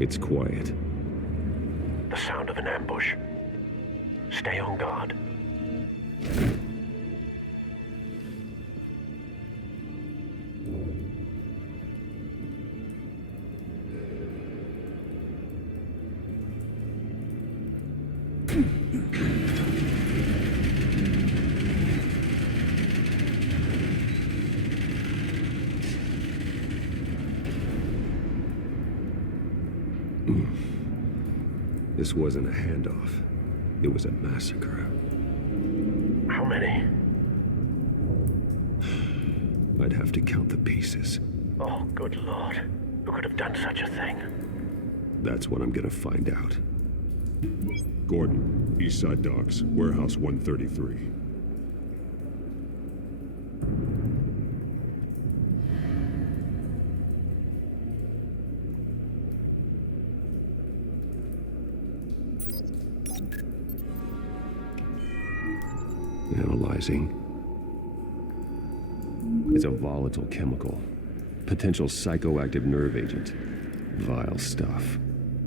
It's quiet. The sound of an ambush. Stay on guard. This wasn't a handoff. It was a massacre. How many? I'd have to count the pieces. Oh, good Lord. Who could have done such a thing? That's what I'm gonna find out. Gordon, East Side Docks, Warehouse 133. Analyzing. It's a volatile chemical. Potential psychoactive nerve agent. Vile stuff.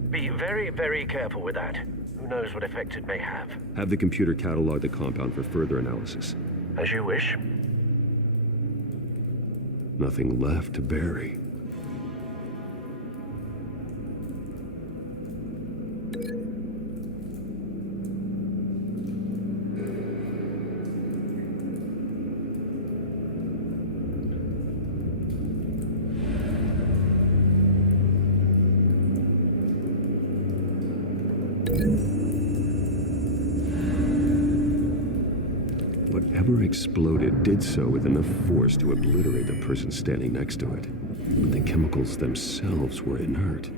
Be very, very careful with that. Who knows what effect it may have? Have the computer catalog the compound for further analysis. As you wish. Nothing left to bury. Whatever exploded did so with enough force to obliterate the person standing next to it. But the chemicals themselves were inert,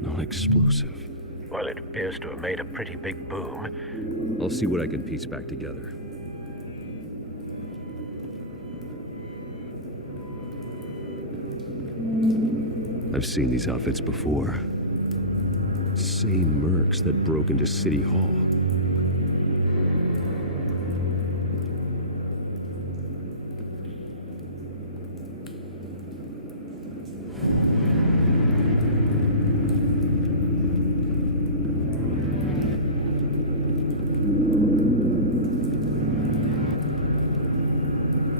not explosive. Well, it appears to have made a pretty big boom. I'll see what I can piece back together. I've seen these outfits before. Same mercs that broke into City Hall.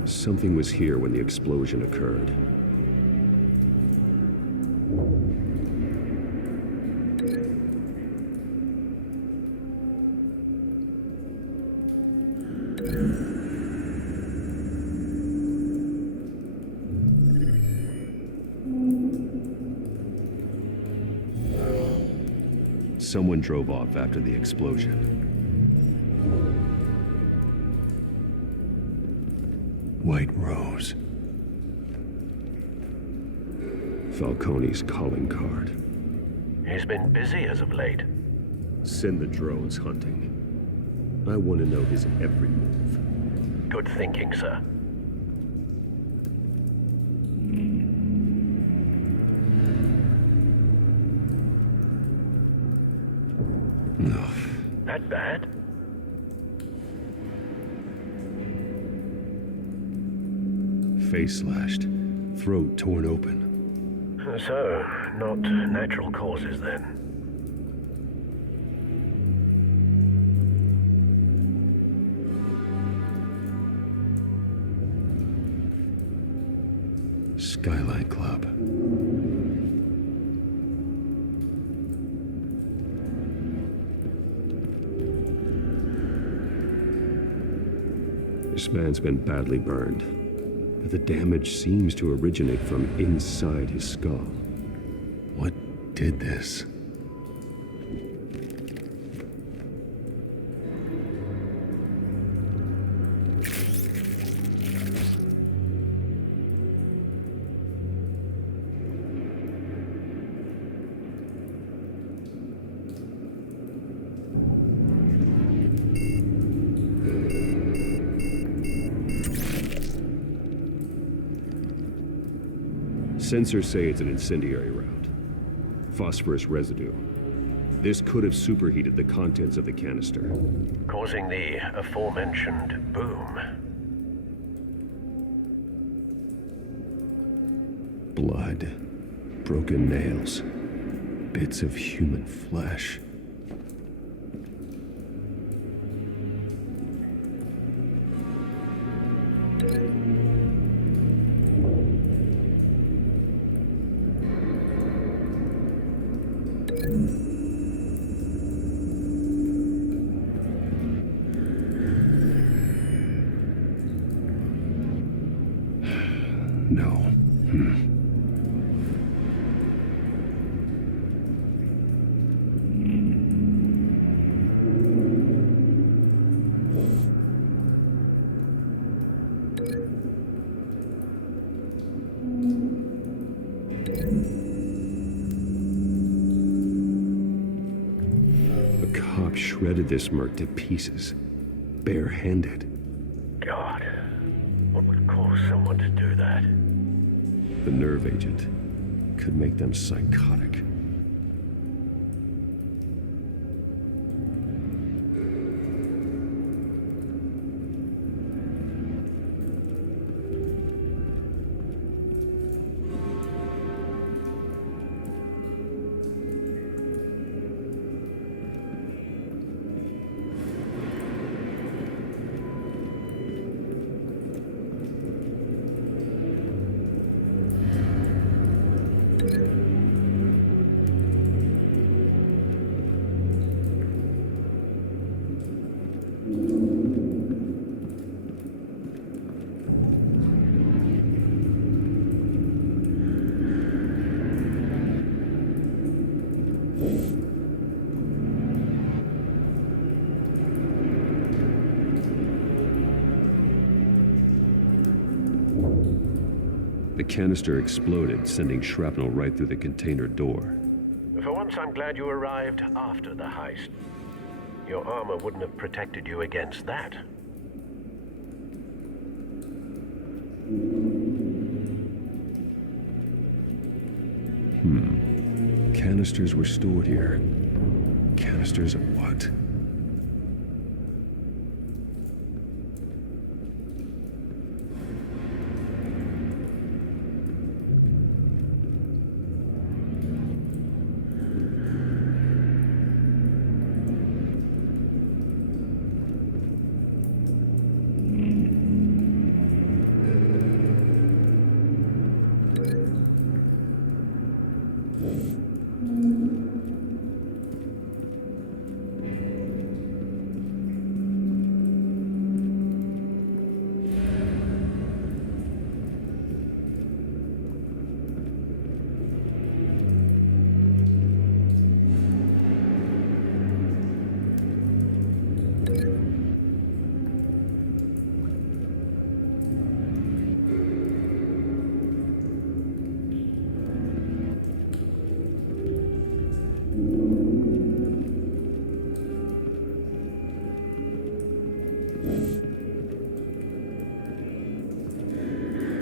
Something was here when the explosion occurred. Someone drove off after the explosion. White Rose. Falcone's calling card. He's been busy as of late. Send the drones hunting. I want to know his every move. Good thinking, sir. No. That bad? Face slashed, throat torn open. So, not natural causes then? Skyline Club. This man's been badly burned, but the damage seems to originate from inside his skull. What did this? Sensors say it's an incendiary round. Phosphorus residue. This could have superheated the contents of the canister, Causing the aforementioned boom. blood, broken nails, bits of human flesh. No. A cop shredded this merc to pieces, barehanded. God, what would cause someone to do that? The nerve agent could make them psychotic. The canister exploded, sending shrapnel right through the container door. For once, I'm glad you arrived after the heist. Your armor wouldn't have protected you against that. Canisters were stored here. Canisters of what?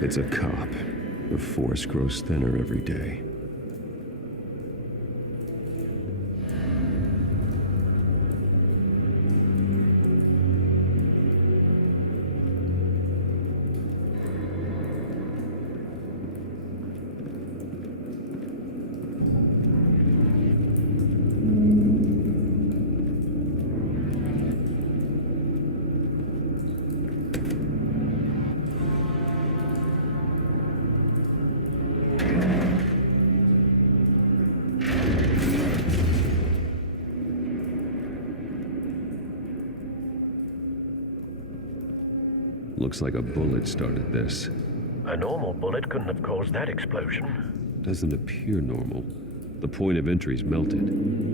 It's a cop. The force grows thinner every day. Looks like a bullet started this. A normal bullet couldn't have caused that explosion. Doesn't appear normal. The point of entry's melted.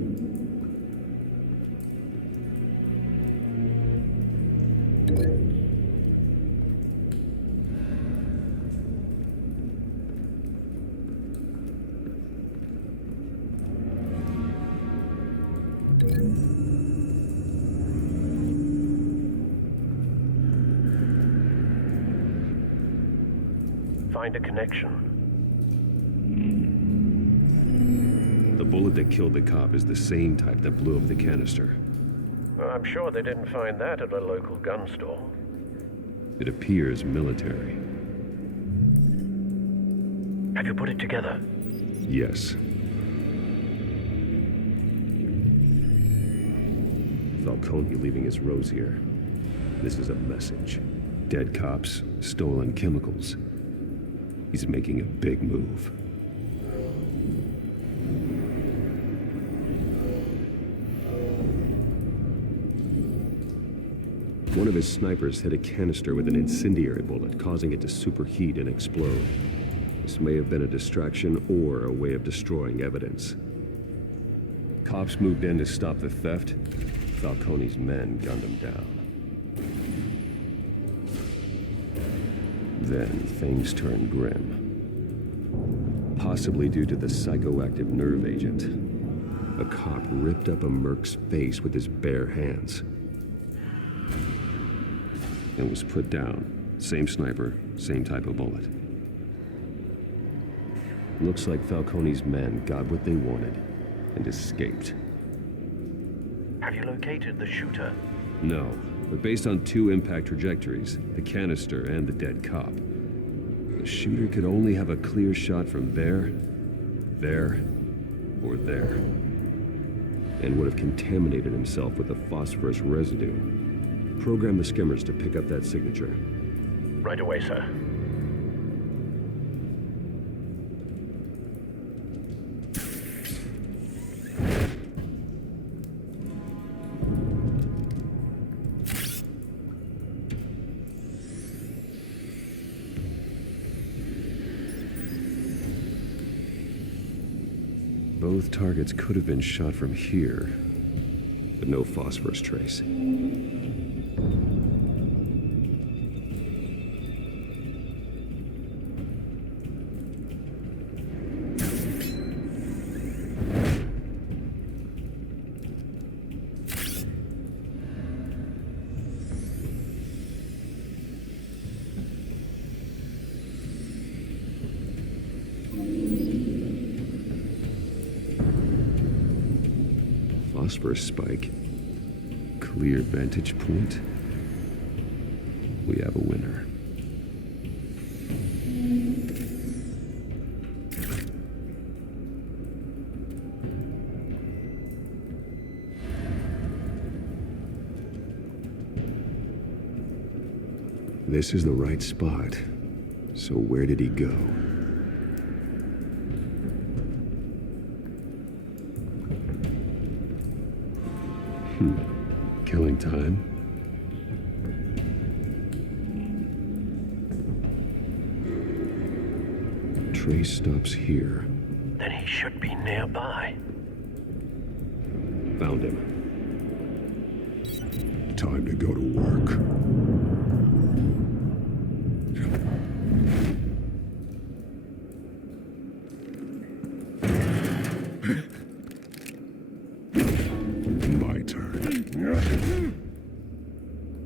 Find a connection. The bullet that killed the cop is the same type that blew up the canister. Well, I'm sure they didn't find that at a local gun store. It appears military. Have you put it together? Yes. Falcone leaving his rose here. This is a message. Dead cops, stolen chemicals. He's making a big move. One of his snipers hit a canister with an incendiary bullet, causing it to superheat and explode. This may have been a distraction or a way of destroying evidence. Cops moved in to stop the theft. Falcone's men gunned him down. Then things turned grim. Possibly due to the psychoactive nerve agent. A cop ripped up a merc's face with his bare hands. And was put down. Same sniper, same type of bullet. Looks like Falcone's men got what they wanted and escaped. Have you located the shooter? No, but based on two impact trajectories, the canister and the dead cop, the shooter could only have a clear shot from there, or there, and would have contaminated himself with the phosphorus residue. Program the skimmers to pick up that signature. Right away, sir. Both targets could have been shot from here, but no phosphorus trace. Phosphorus spike. Clear vantage point. We have a winner. This is the right spot. So where did he go? Killing time. Trace stops here. Then he should be nearby. Found him. Time to go to work.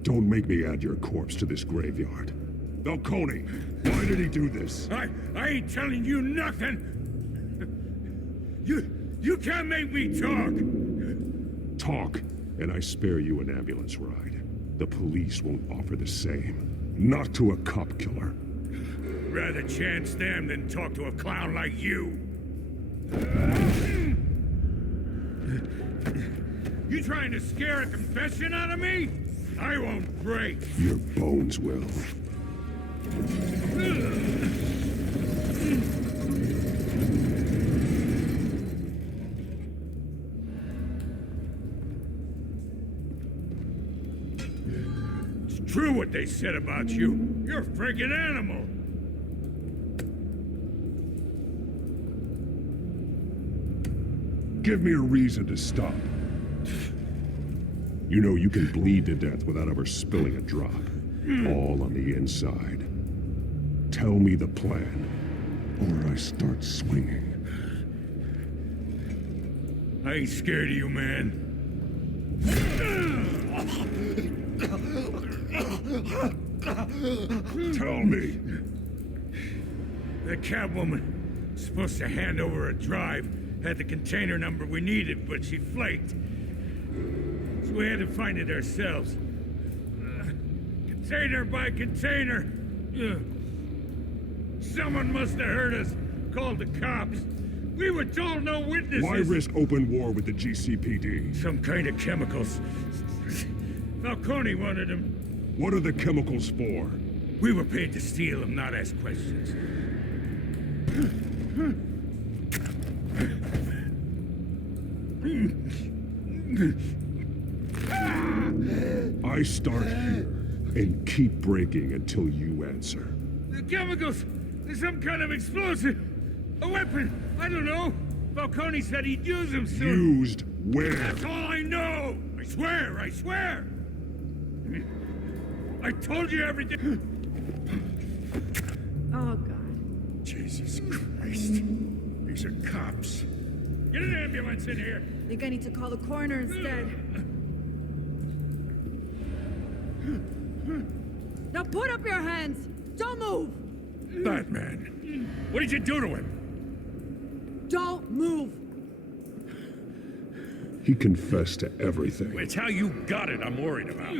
Don't make me add your corpse to this graveyard. Falcone, why did he do this? I ain't telling you nothing! You can't make me talk! Talk, and I spare you an ambulance ride. The police won't offer the same. Not to a cop killer. Rather chance them than talk to a clown like you. You trying to scare a confession out of me? I won't break. Your bones will. true what they said about you. You're a friggin' animal. Give me a reason to stop. You know you can bleed to death without ever spilling a drop. All on the inside. Tell me the plan, or I start swinging. I ain't scared of you, man. Tell me. The Catwoman supposed to hand over a drive. Had the container number we needed, but she flaked. So we had to find it ourselves. Container by container. Someone must have heard us. Called the cops. We were told no witnesses. Why risk open war with the GCPD? Some kind of chemicals. Falcone wanted them. What are the chemicals for? We were paid to steal them, not ask questions. I start here and keep breaking until you answer. The chemicals! There's some kind of explosive! A weapon! I don't know! Falcone said he'd use them soon. Used where? That's all I know! I swear! I swear! I told you everything! Oh, God. Jesus Christ. These are cops. Get an ambulance in here! I think I need to call the coroner instead. Now put up your hands! Don't move! Batman, what did you do to him? Don't move! He confessed to everything. It's how you got it I'm worried about.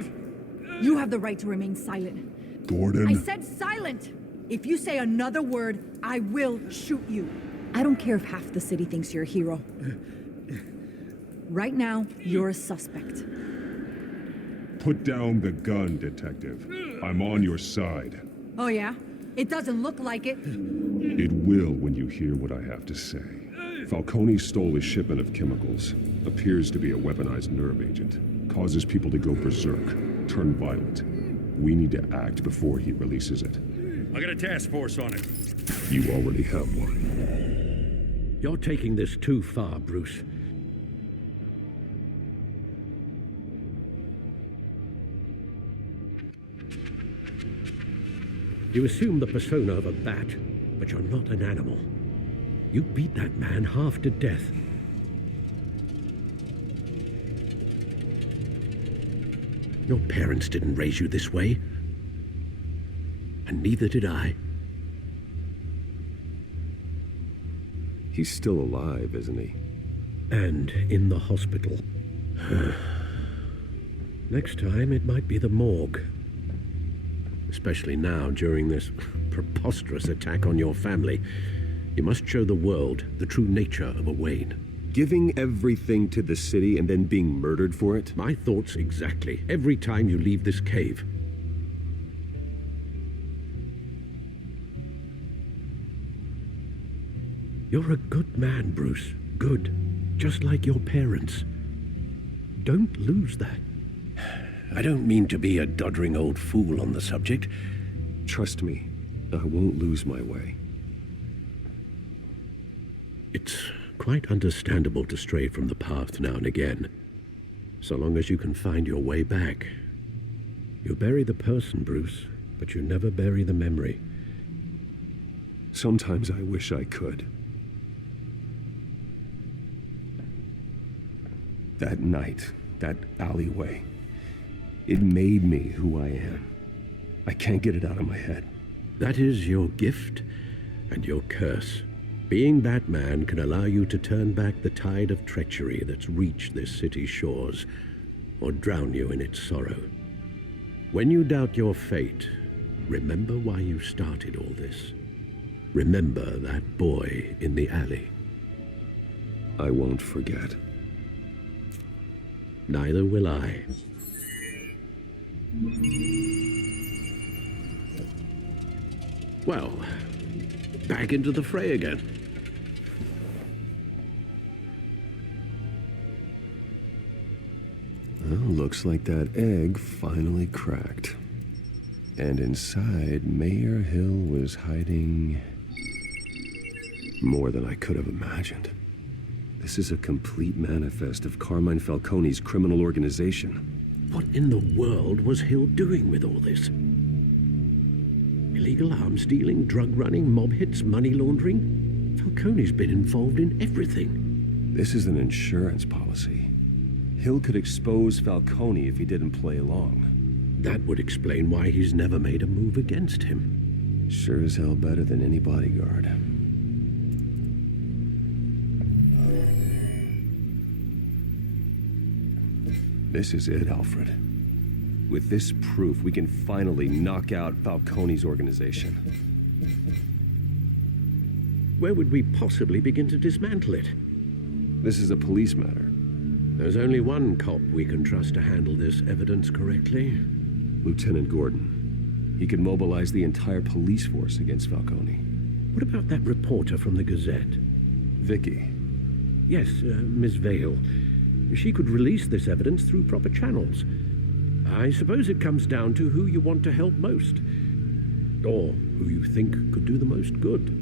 You have the right to remain silent. Gordon? I said silent! If you say another word, I will shoot you. I don't care if half the city thinks you're a hero. Right now, you're a suspect. Put down the gun, Detective. I'm on your side. Oh yeah? It doesn't look like it. It will when you hear what I have to say. Falcone stole a shipment of chemicals. Appears to be a weaponized nerve agent. Causes people to go berserk, turn violent. We need to act before he releases it. I got a task force on it. You already have one. You're taking this too far, Bruce. You assume the persona of a bat, but you're not an animal. You beat that man half to death. Your parents didn't raise you this way. And neither did I. He's still alive, isn't he? And in the hospital. Next time, it might be the morgue. Especially now, during this preposterous attack on your family. You must show the world the true nature of a Wayne. Giving everything to the city and then being murdered for it? My thoughts exactly. Every time you leave this cave. You're a good man, Bruce. Good. Just like your parents. Don't lose that. I don't mean to be a doddering old fool on the subject. Trust me, I won't lose my way. It's quite understandable to stray from the path now and again, so long as you can find your way back. You bury the person, Bruce, but you never bury the memory. Sometimes I wish I could. That night, that alleyway, it made me who I am. I can't get it out of my head. That is your gift and your curse. Being Batman can allow you to turn back the tide of treachery that's reached this city's shores, or drown you in its sorrow. When you doubt your fate, remember why you started all this. Remember that boy in the alley. I won't forget. Neither will I. Well, back into the fray again. Well, looks like that egg finally cracked. And inside, Mayor Hill was hiding more than I could have imagined. This is a complete manifest of Carmine Falcone's criminal organization. What in the world was Hill doing with all this? Illegal arms dealing, drug running, mob hits, money laundering? Falcone's been involved in everything. This is an insurance policy. Hill could expose Falcone if he didn't play along. That would explain why he's never made a move against him. Sure as hell better than any bodyguard. This is it, Alfred. With this proof, we can finally knock out Falcone's organization. Where would we possibly begin to dismantle it? This is a police matter. There's only one cop we can trust to handle this evidence correctly. Lieutenant Gordon. He could mobilize the entire police force against Falcone. What about that reporter from the Gazette? Vicky. Yes, Miss Vale. She could release this evidence through proper channels. I suppose it comes down to who you want to help most. Or who you think could do the most good.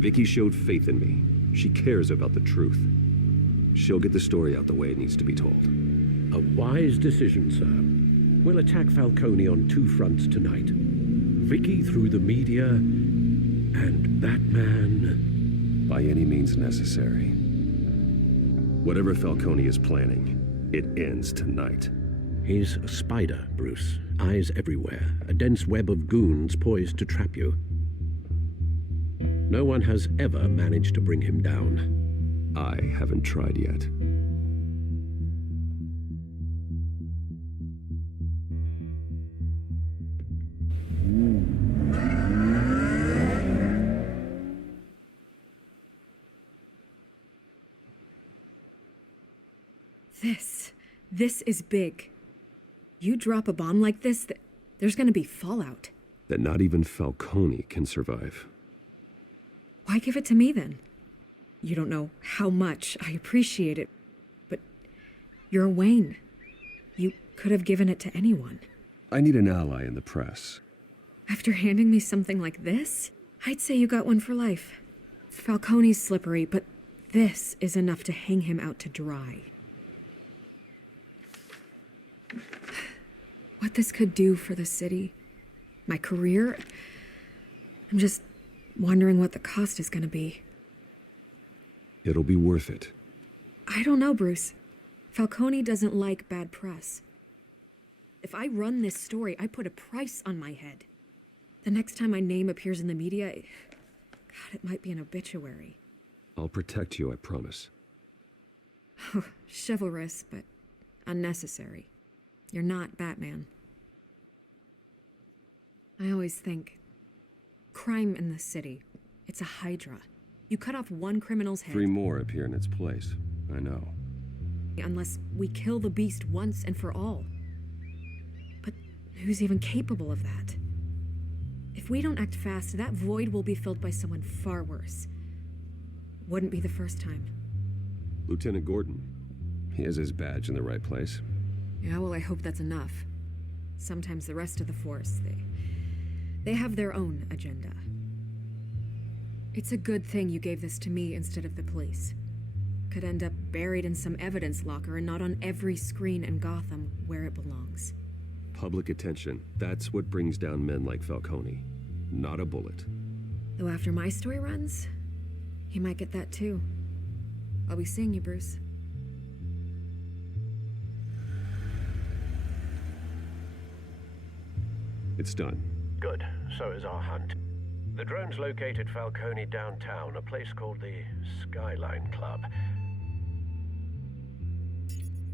Vicky showed faith in me. She cares about the truth. She'll get the story out the way it needs to be told. A wise decision, sir. We'll attack Falcone on two fronts tonight. Vicky through the media, and Batman... by any means necessary. Whatever Falcone is planning, it ends tonight. He's a spider, Bruce. Eyes everywhere. A dense web of goons poised to trap you. No one has ever managed to bring him down. I haven't tried yet. This is big. You drop a bomb like this, there's gonna be fallout. That not even Falcone can survive. Why give it to me then? You don't know how much I appreciate it, but you're Wayne. You could have given it to anyone. I need an ally in the press. After handing me something like this, I'd say you got one for life. Falcone's slippery, but this is enough to hang him out to dry. What this could do for the city, my career, I'm just wondering what the cost is going to be. It'll be worth it. I don't know, Bruce. Falcone doesn't like bad press. If I run this story, I put a price on my head. The next time my name appears in the media, God, it might be an obituary. I'll protect you, I promise. Chivalrous, but unnecessary. You're not Batman. I always think, crime in the city, it's a hydra. You cut off one criminal's head. 3 more appear in its place. I know. Unless we kill the beast once and for all. But who's even capable of that? If we don't act fast, that void will be filled by someone far worse. Wouldn't be the first time. Lieutenant Gordon. He has his badge in the right place. Yeah, well, I hope that's enough. Sometimes the rest of the force, they have their own agenda. It's a good thing you gave this to me instead of the police. Could end up buried in some evidence locker and not on every screen in Gotham where it belongs. Public attention. That's what brings down men like Falcone. Not a bullet. Though after my story runs, he might get that too. I'll be seeing you, Bruce. It's done. Good. So is our hunt. The drones located Falcone downtown, a place called the Skyline Club.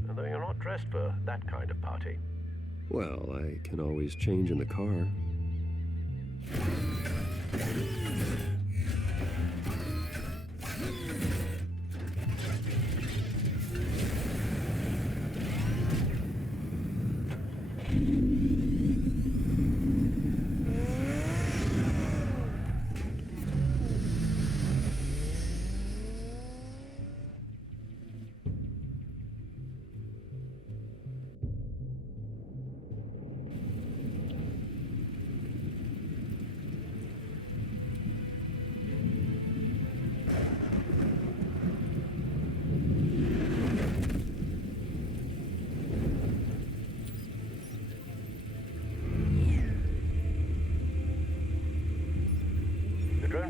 Although you're not dressed for that kind of party. Well, I can always change in the car.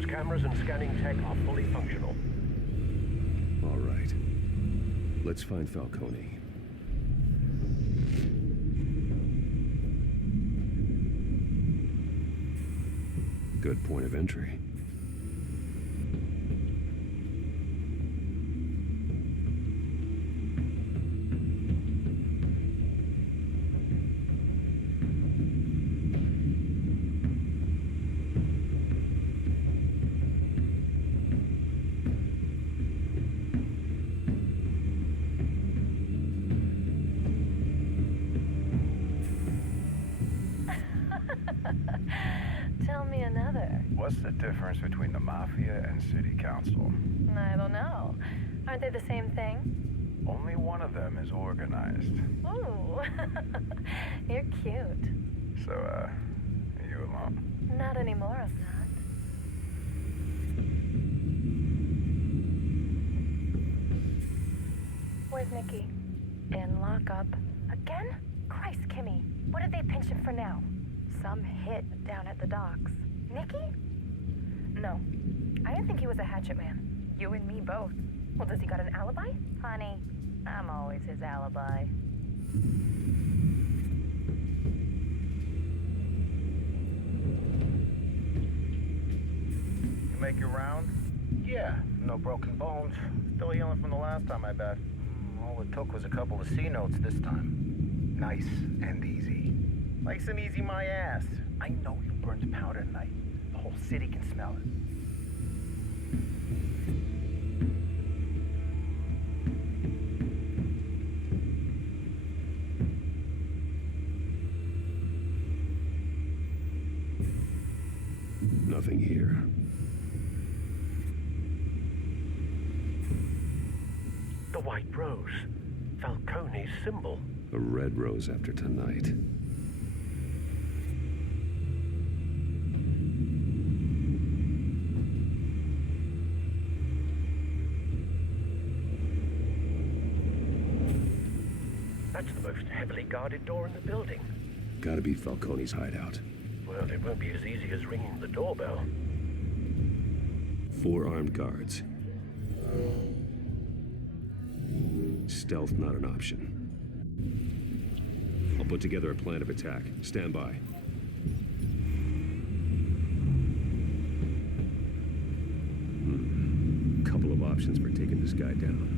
Surveillance cameras and scanning tech are fully functional. All right. Let's find Falcone. Good point of entry. Tell me another. What's the difference between the Mafia and City Council? I don't know. Aren't they the same thing? Only one of them is organized. Ooh, you're cute. So, are you alone? Not anymore, I'm not. Where's Nikki? In lockup. Again? Christ, Kimmy. What did they pinch him for now? Some hit down at the docks. Nikki? No. I didn't think he was a hatchet man. You and me both. Well, does he got an alibi? Honey, I'm always his alibi. You make your round? Yeah, no broken bones. Still healing from the last time, I bet. All it took was a couple of C notes this time. Nice and easy. Nice and easy, my ass. I know you burned powder tonight. The whole city can smell it. Nothing here. The white rose. Falcone's symbol. A red rose after tonight. That's the most heavily guarded door in the building. Gotta be Falcone's hideout. Well, it won't be as easy as ringing the doorbell. 4 armed guards. Stealth not an option. I'll put together a plan of attack. Stand by. Couple of options for taking this guy down.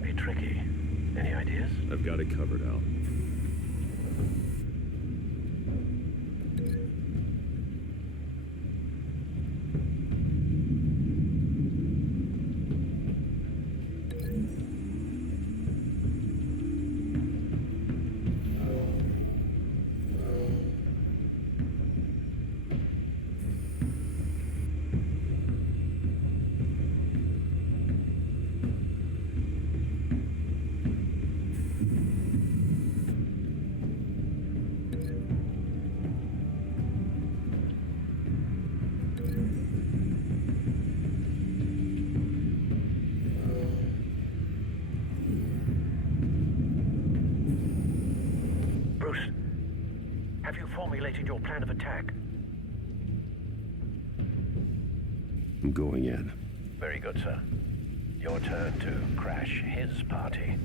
might be tricky. Any ideas? I've got it covered, Al. Have you formulated your plan of attack? I'm going in. Very good, sir. Your turn to crash his party.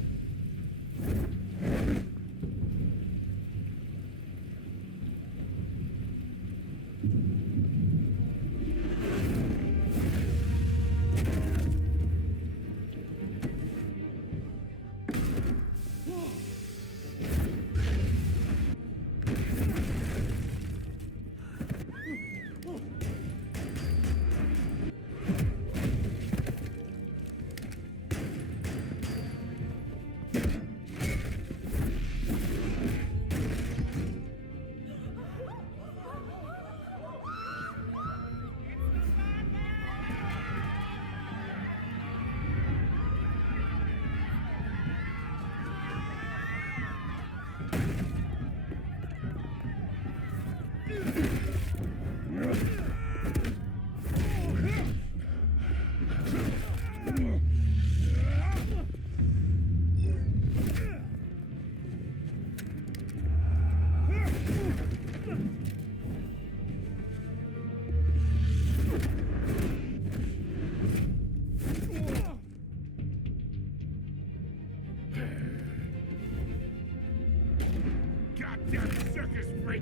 Goddamn circus freak!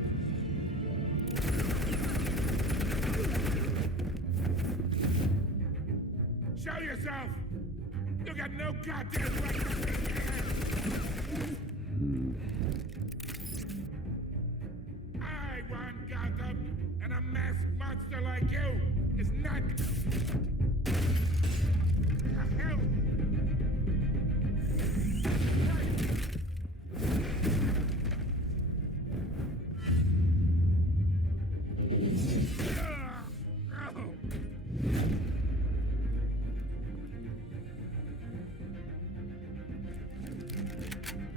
Show yourself! You got no goddamn right to be here! I run Gotham, and a masked monster like you is not... The hell?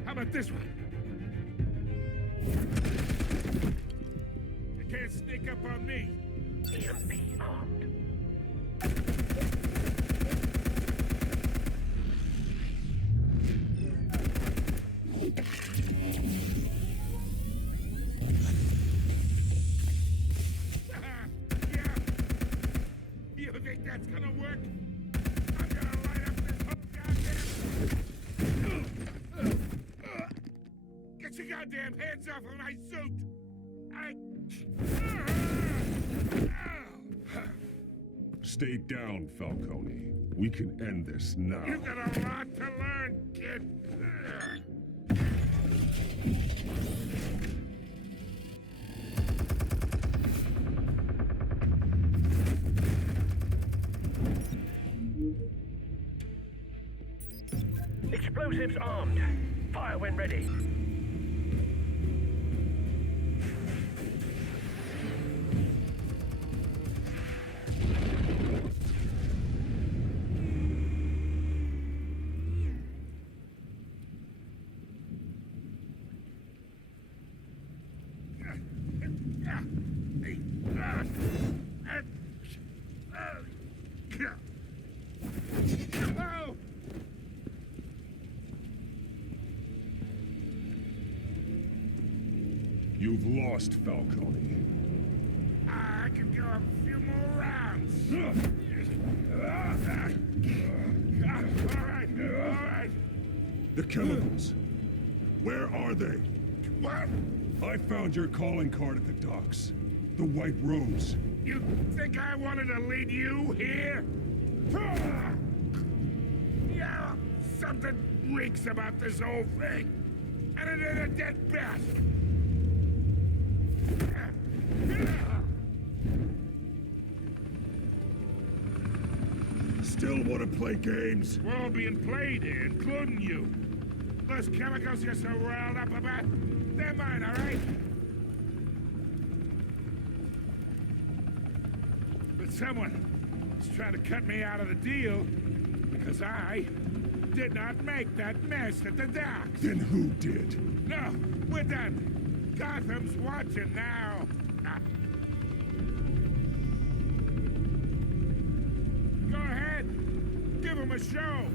How about this one? You can't sneak up on me. EMP armed. Yeah. You think that's gonna work? I'm gonna light up this whole goddamn... Get your goddamn hands off of my suit! Stay down, Falcone. We can end this now. You got a lot to learn, kid. Explosives armed. Fire when ready. You've lost, Falcone. I can go a few more rounds. All right. The chemicals. Where are they? What? I found your calling card at the docks. The White Rose. You think I wanted to lead you here? Yeah, Something reeks about this whole thing. And it ain't a dead bat. Still want to play games? We're all being played here, including you. Those chemicals you're so riled up about, they're mine, all right? But someone is trying to cut me out of the deal because I did not make that mess at the docks. Then who did? No, we're done. Gotham's watching now. Go ahead. Give him a show.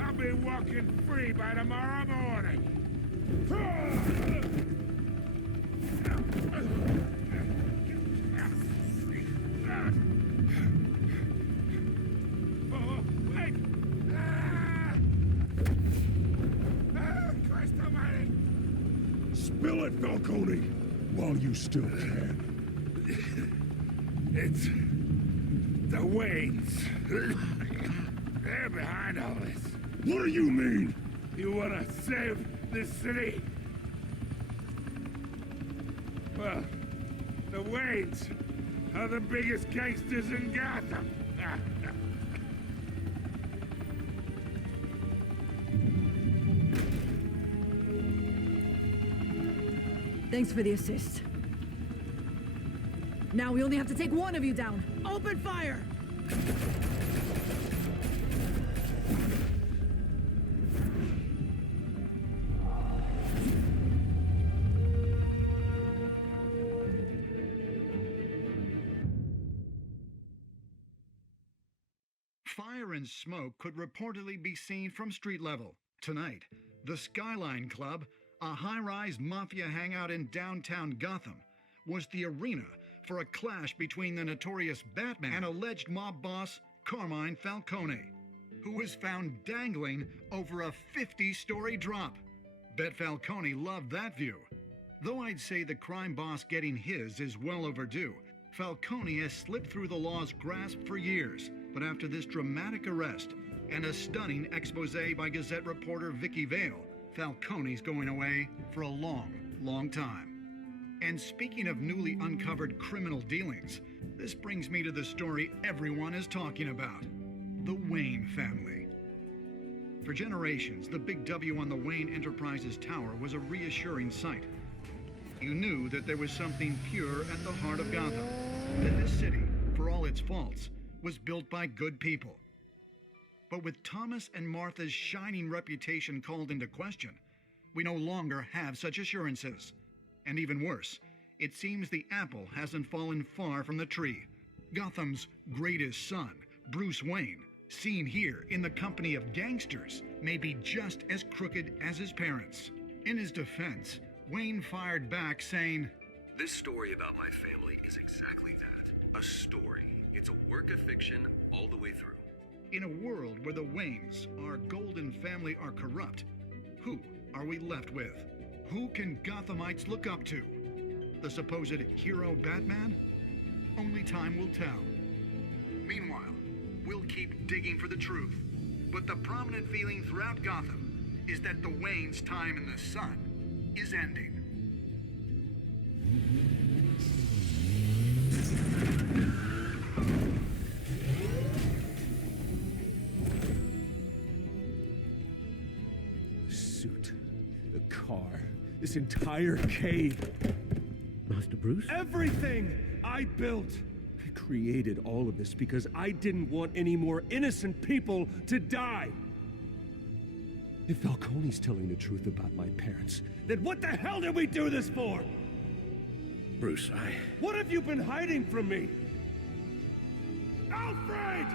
I'll be walking free by tomorrow morning. Oh, wait! Christ almighty! Spill it, Falcone, while you still can. It's the Waynes. They're behind all this. What do you mean? You want to save this city? Well, the Waynes are the biggest gangsters in Gotham. Thanks for the assist. Now we only have to take one of you down. Open fire! Fire and smoke could reportedly be seen from street level. Tonight, the Skyline Club, a high-rise mafia hangout in downtown Gotham, was the arena for a clash between the notorious Batman and alleged mob boss Carmine Falcone, who was found dangling over a 50-story drop. Bet Falcone loved that view. Though I'd say the crime boss getting his is well overdue, Falcone has slipped through the law's grasp for years. But after this dramatic arrest and a stunning expose by Gazette reporter Vicky Vale, Falcone's going away for a long, long time. And speaking of newly uncovered criminal dealings, this brings me to the story everyone is talking about: the Wayne family. For generations, the big W on the Wayne Enterprises Tower was a reassuring sight. You knew that there was something pure at the heart of Gotham, that this city, for all its faults, was built by good people. But with Thomas and Martha's shining reputation called into question, we no longer have such assurances. And even worse, it seems the apple hasn't fallen far from the tree. Gotham's greatest son, Bruce Wayne, seen here in the company of gangsters, may be just as crooked as his parents. In his defense, Wayne fired back saying, "This story about my family is exactly that, a story. It's a work of fiction all the way through." In a world where the Waynes, our golden family, are corrupt, who are we left with? Who can Gothamites look up to? The supposed hero Batman? Only time will tell. Meanwhile, we'll keep digging for the truth. But the prominent feeling throughout Gotham is that the Waynes' time in the sun is ending. This entire cave. Master Bruce? Everything I built. I created all of this because I didn't want any more innocent people to die. If Falcone's telling the truth about my parents, then what the hell did we do this for? Bruce, What have you been hiding from me? Alfred!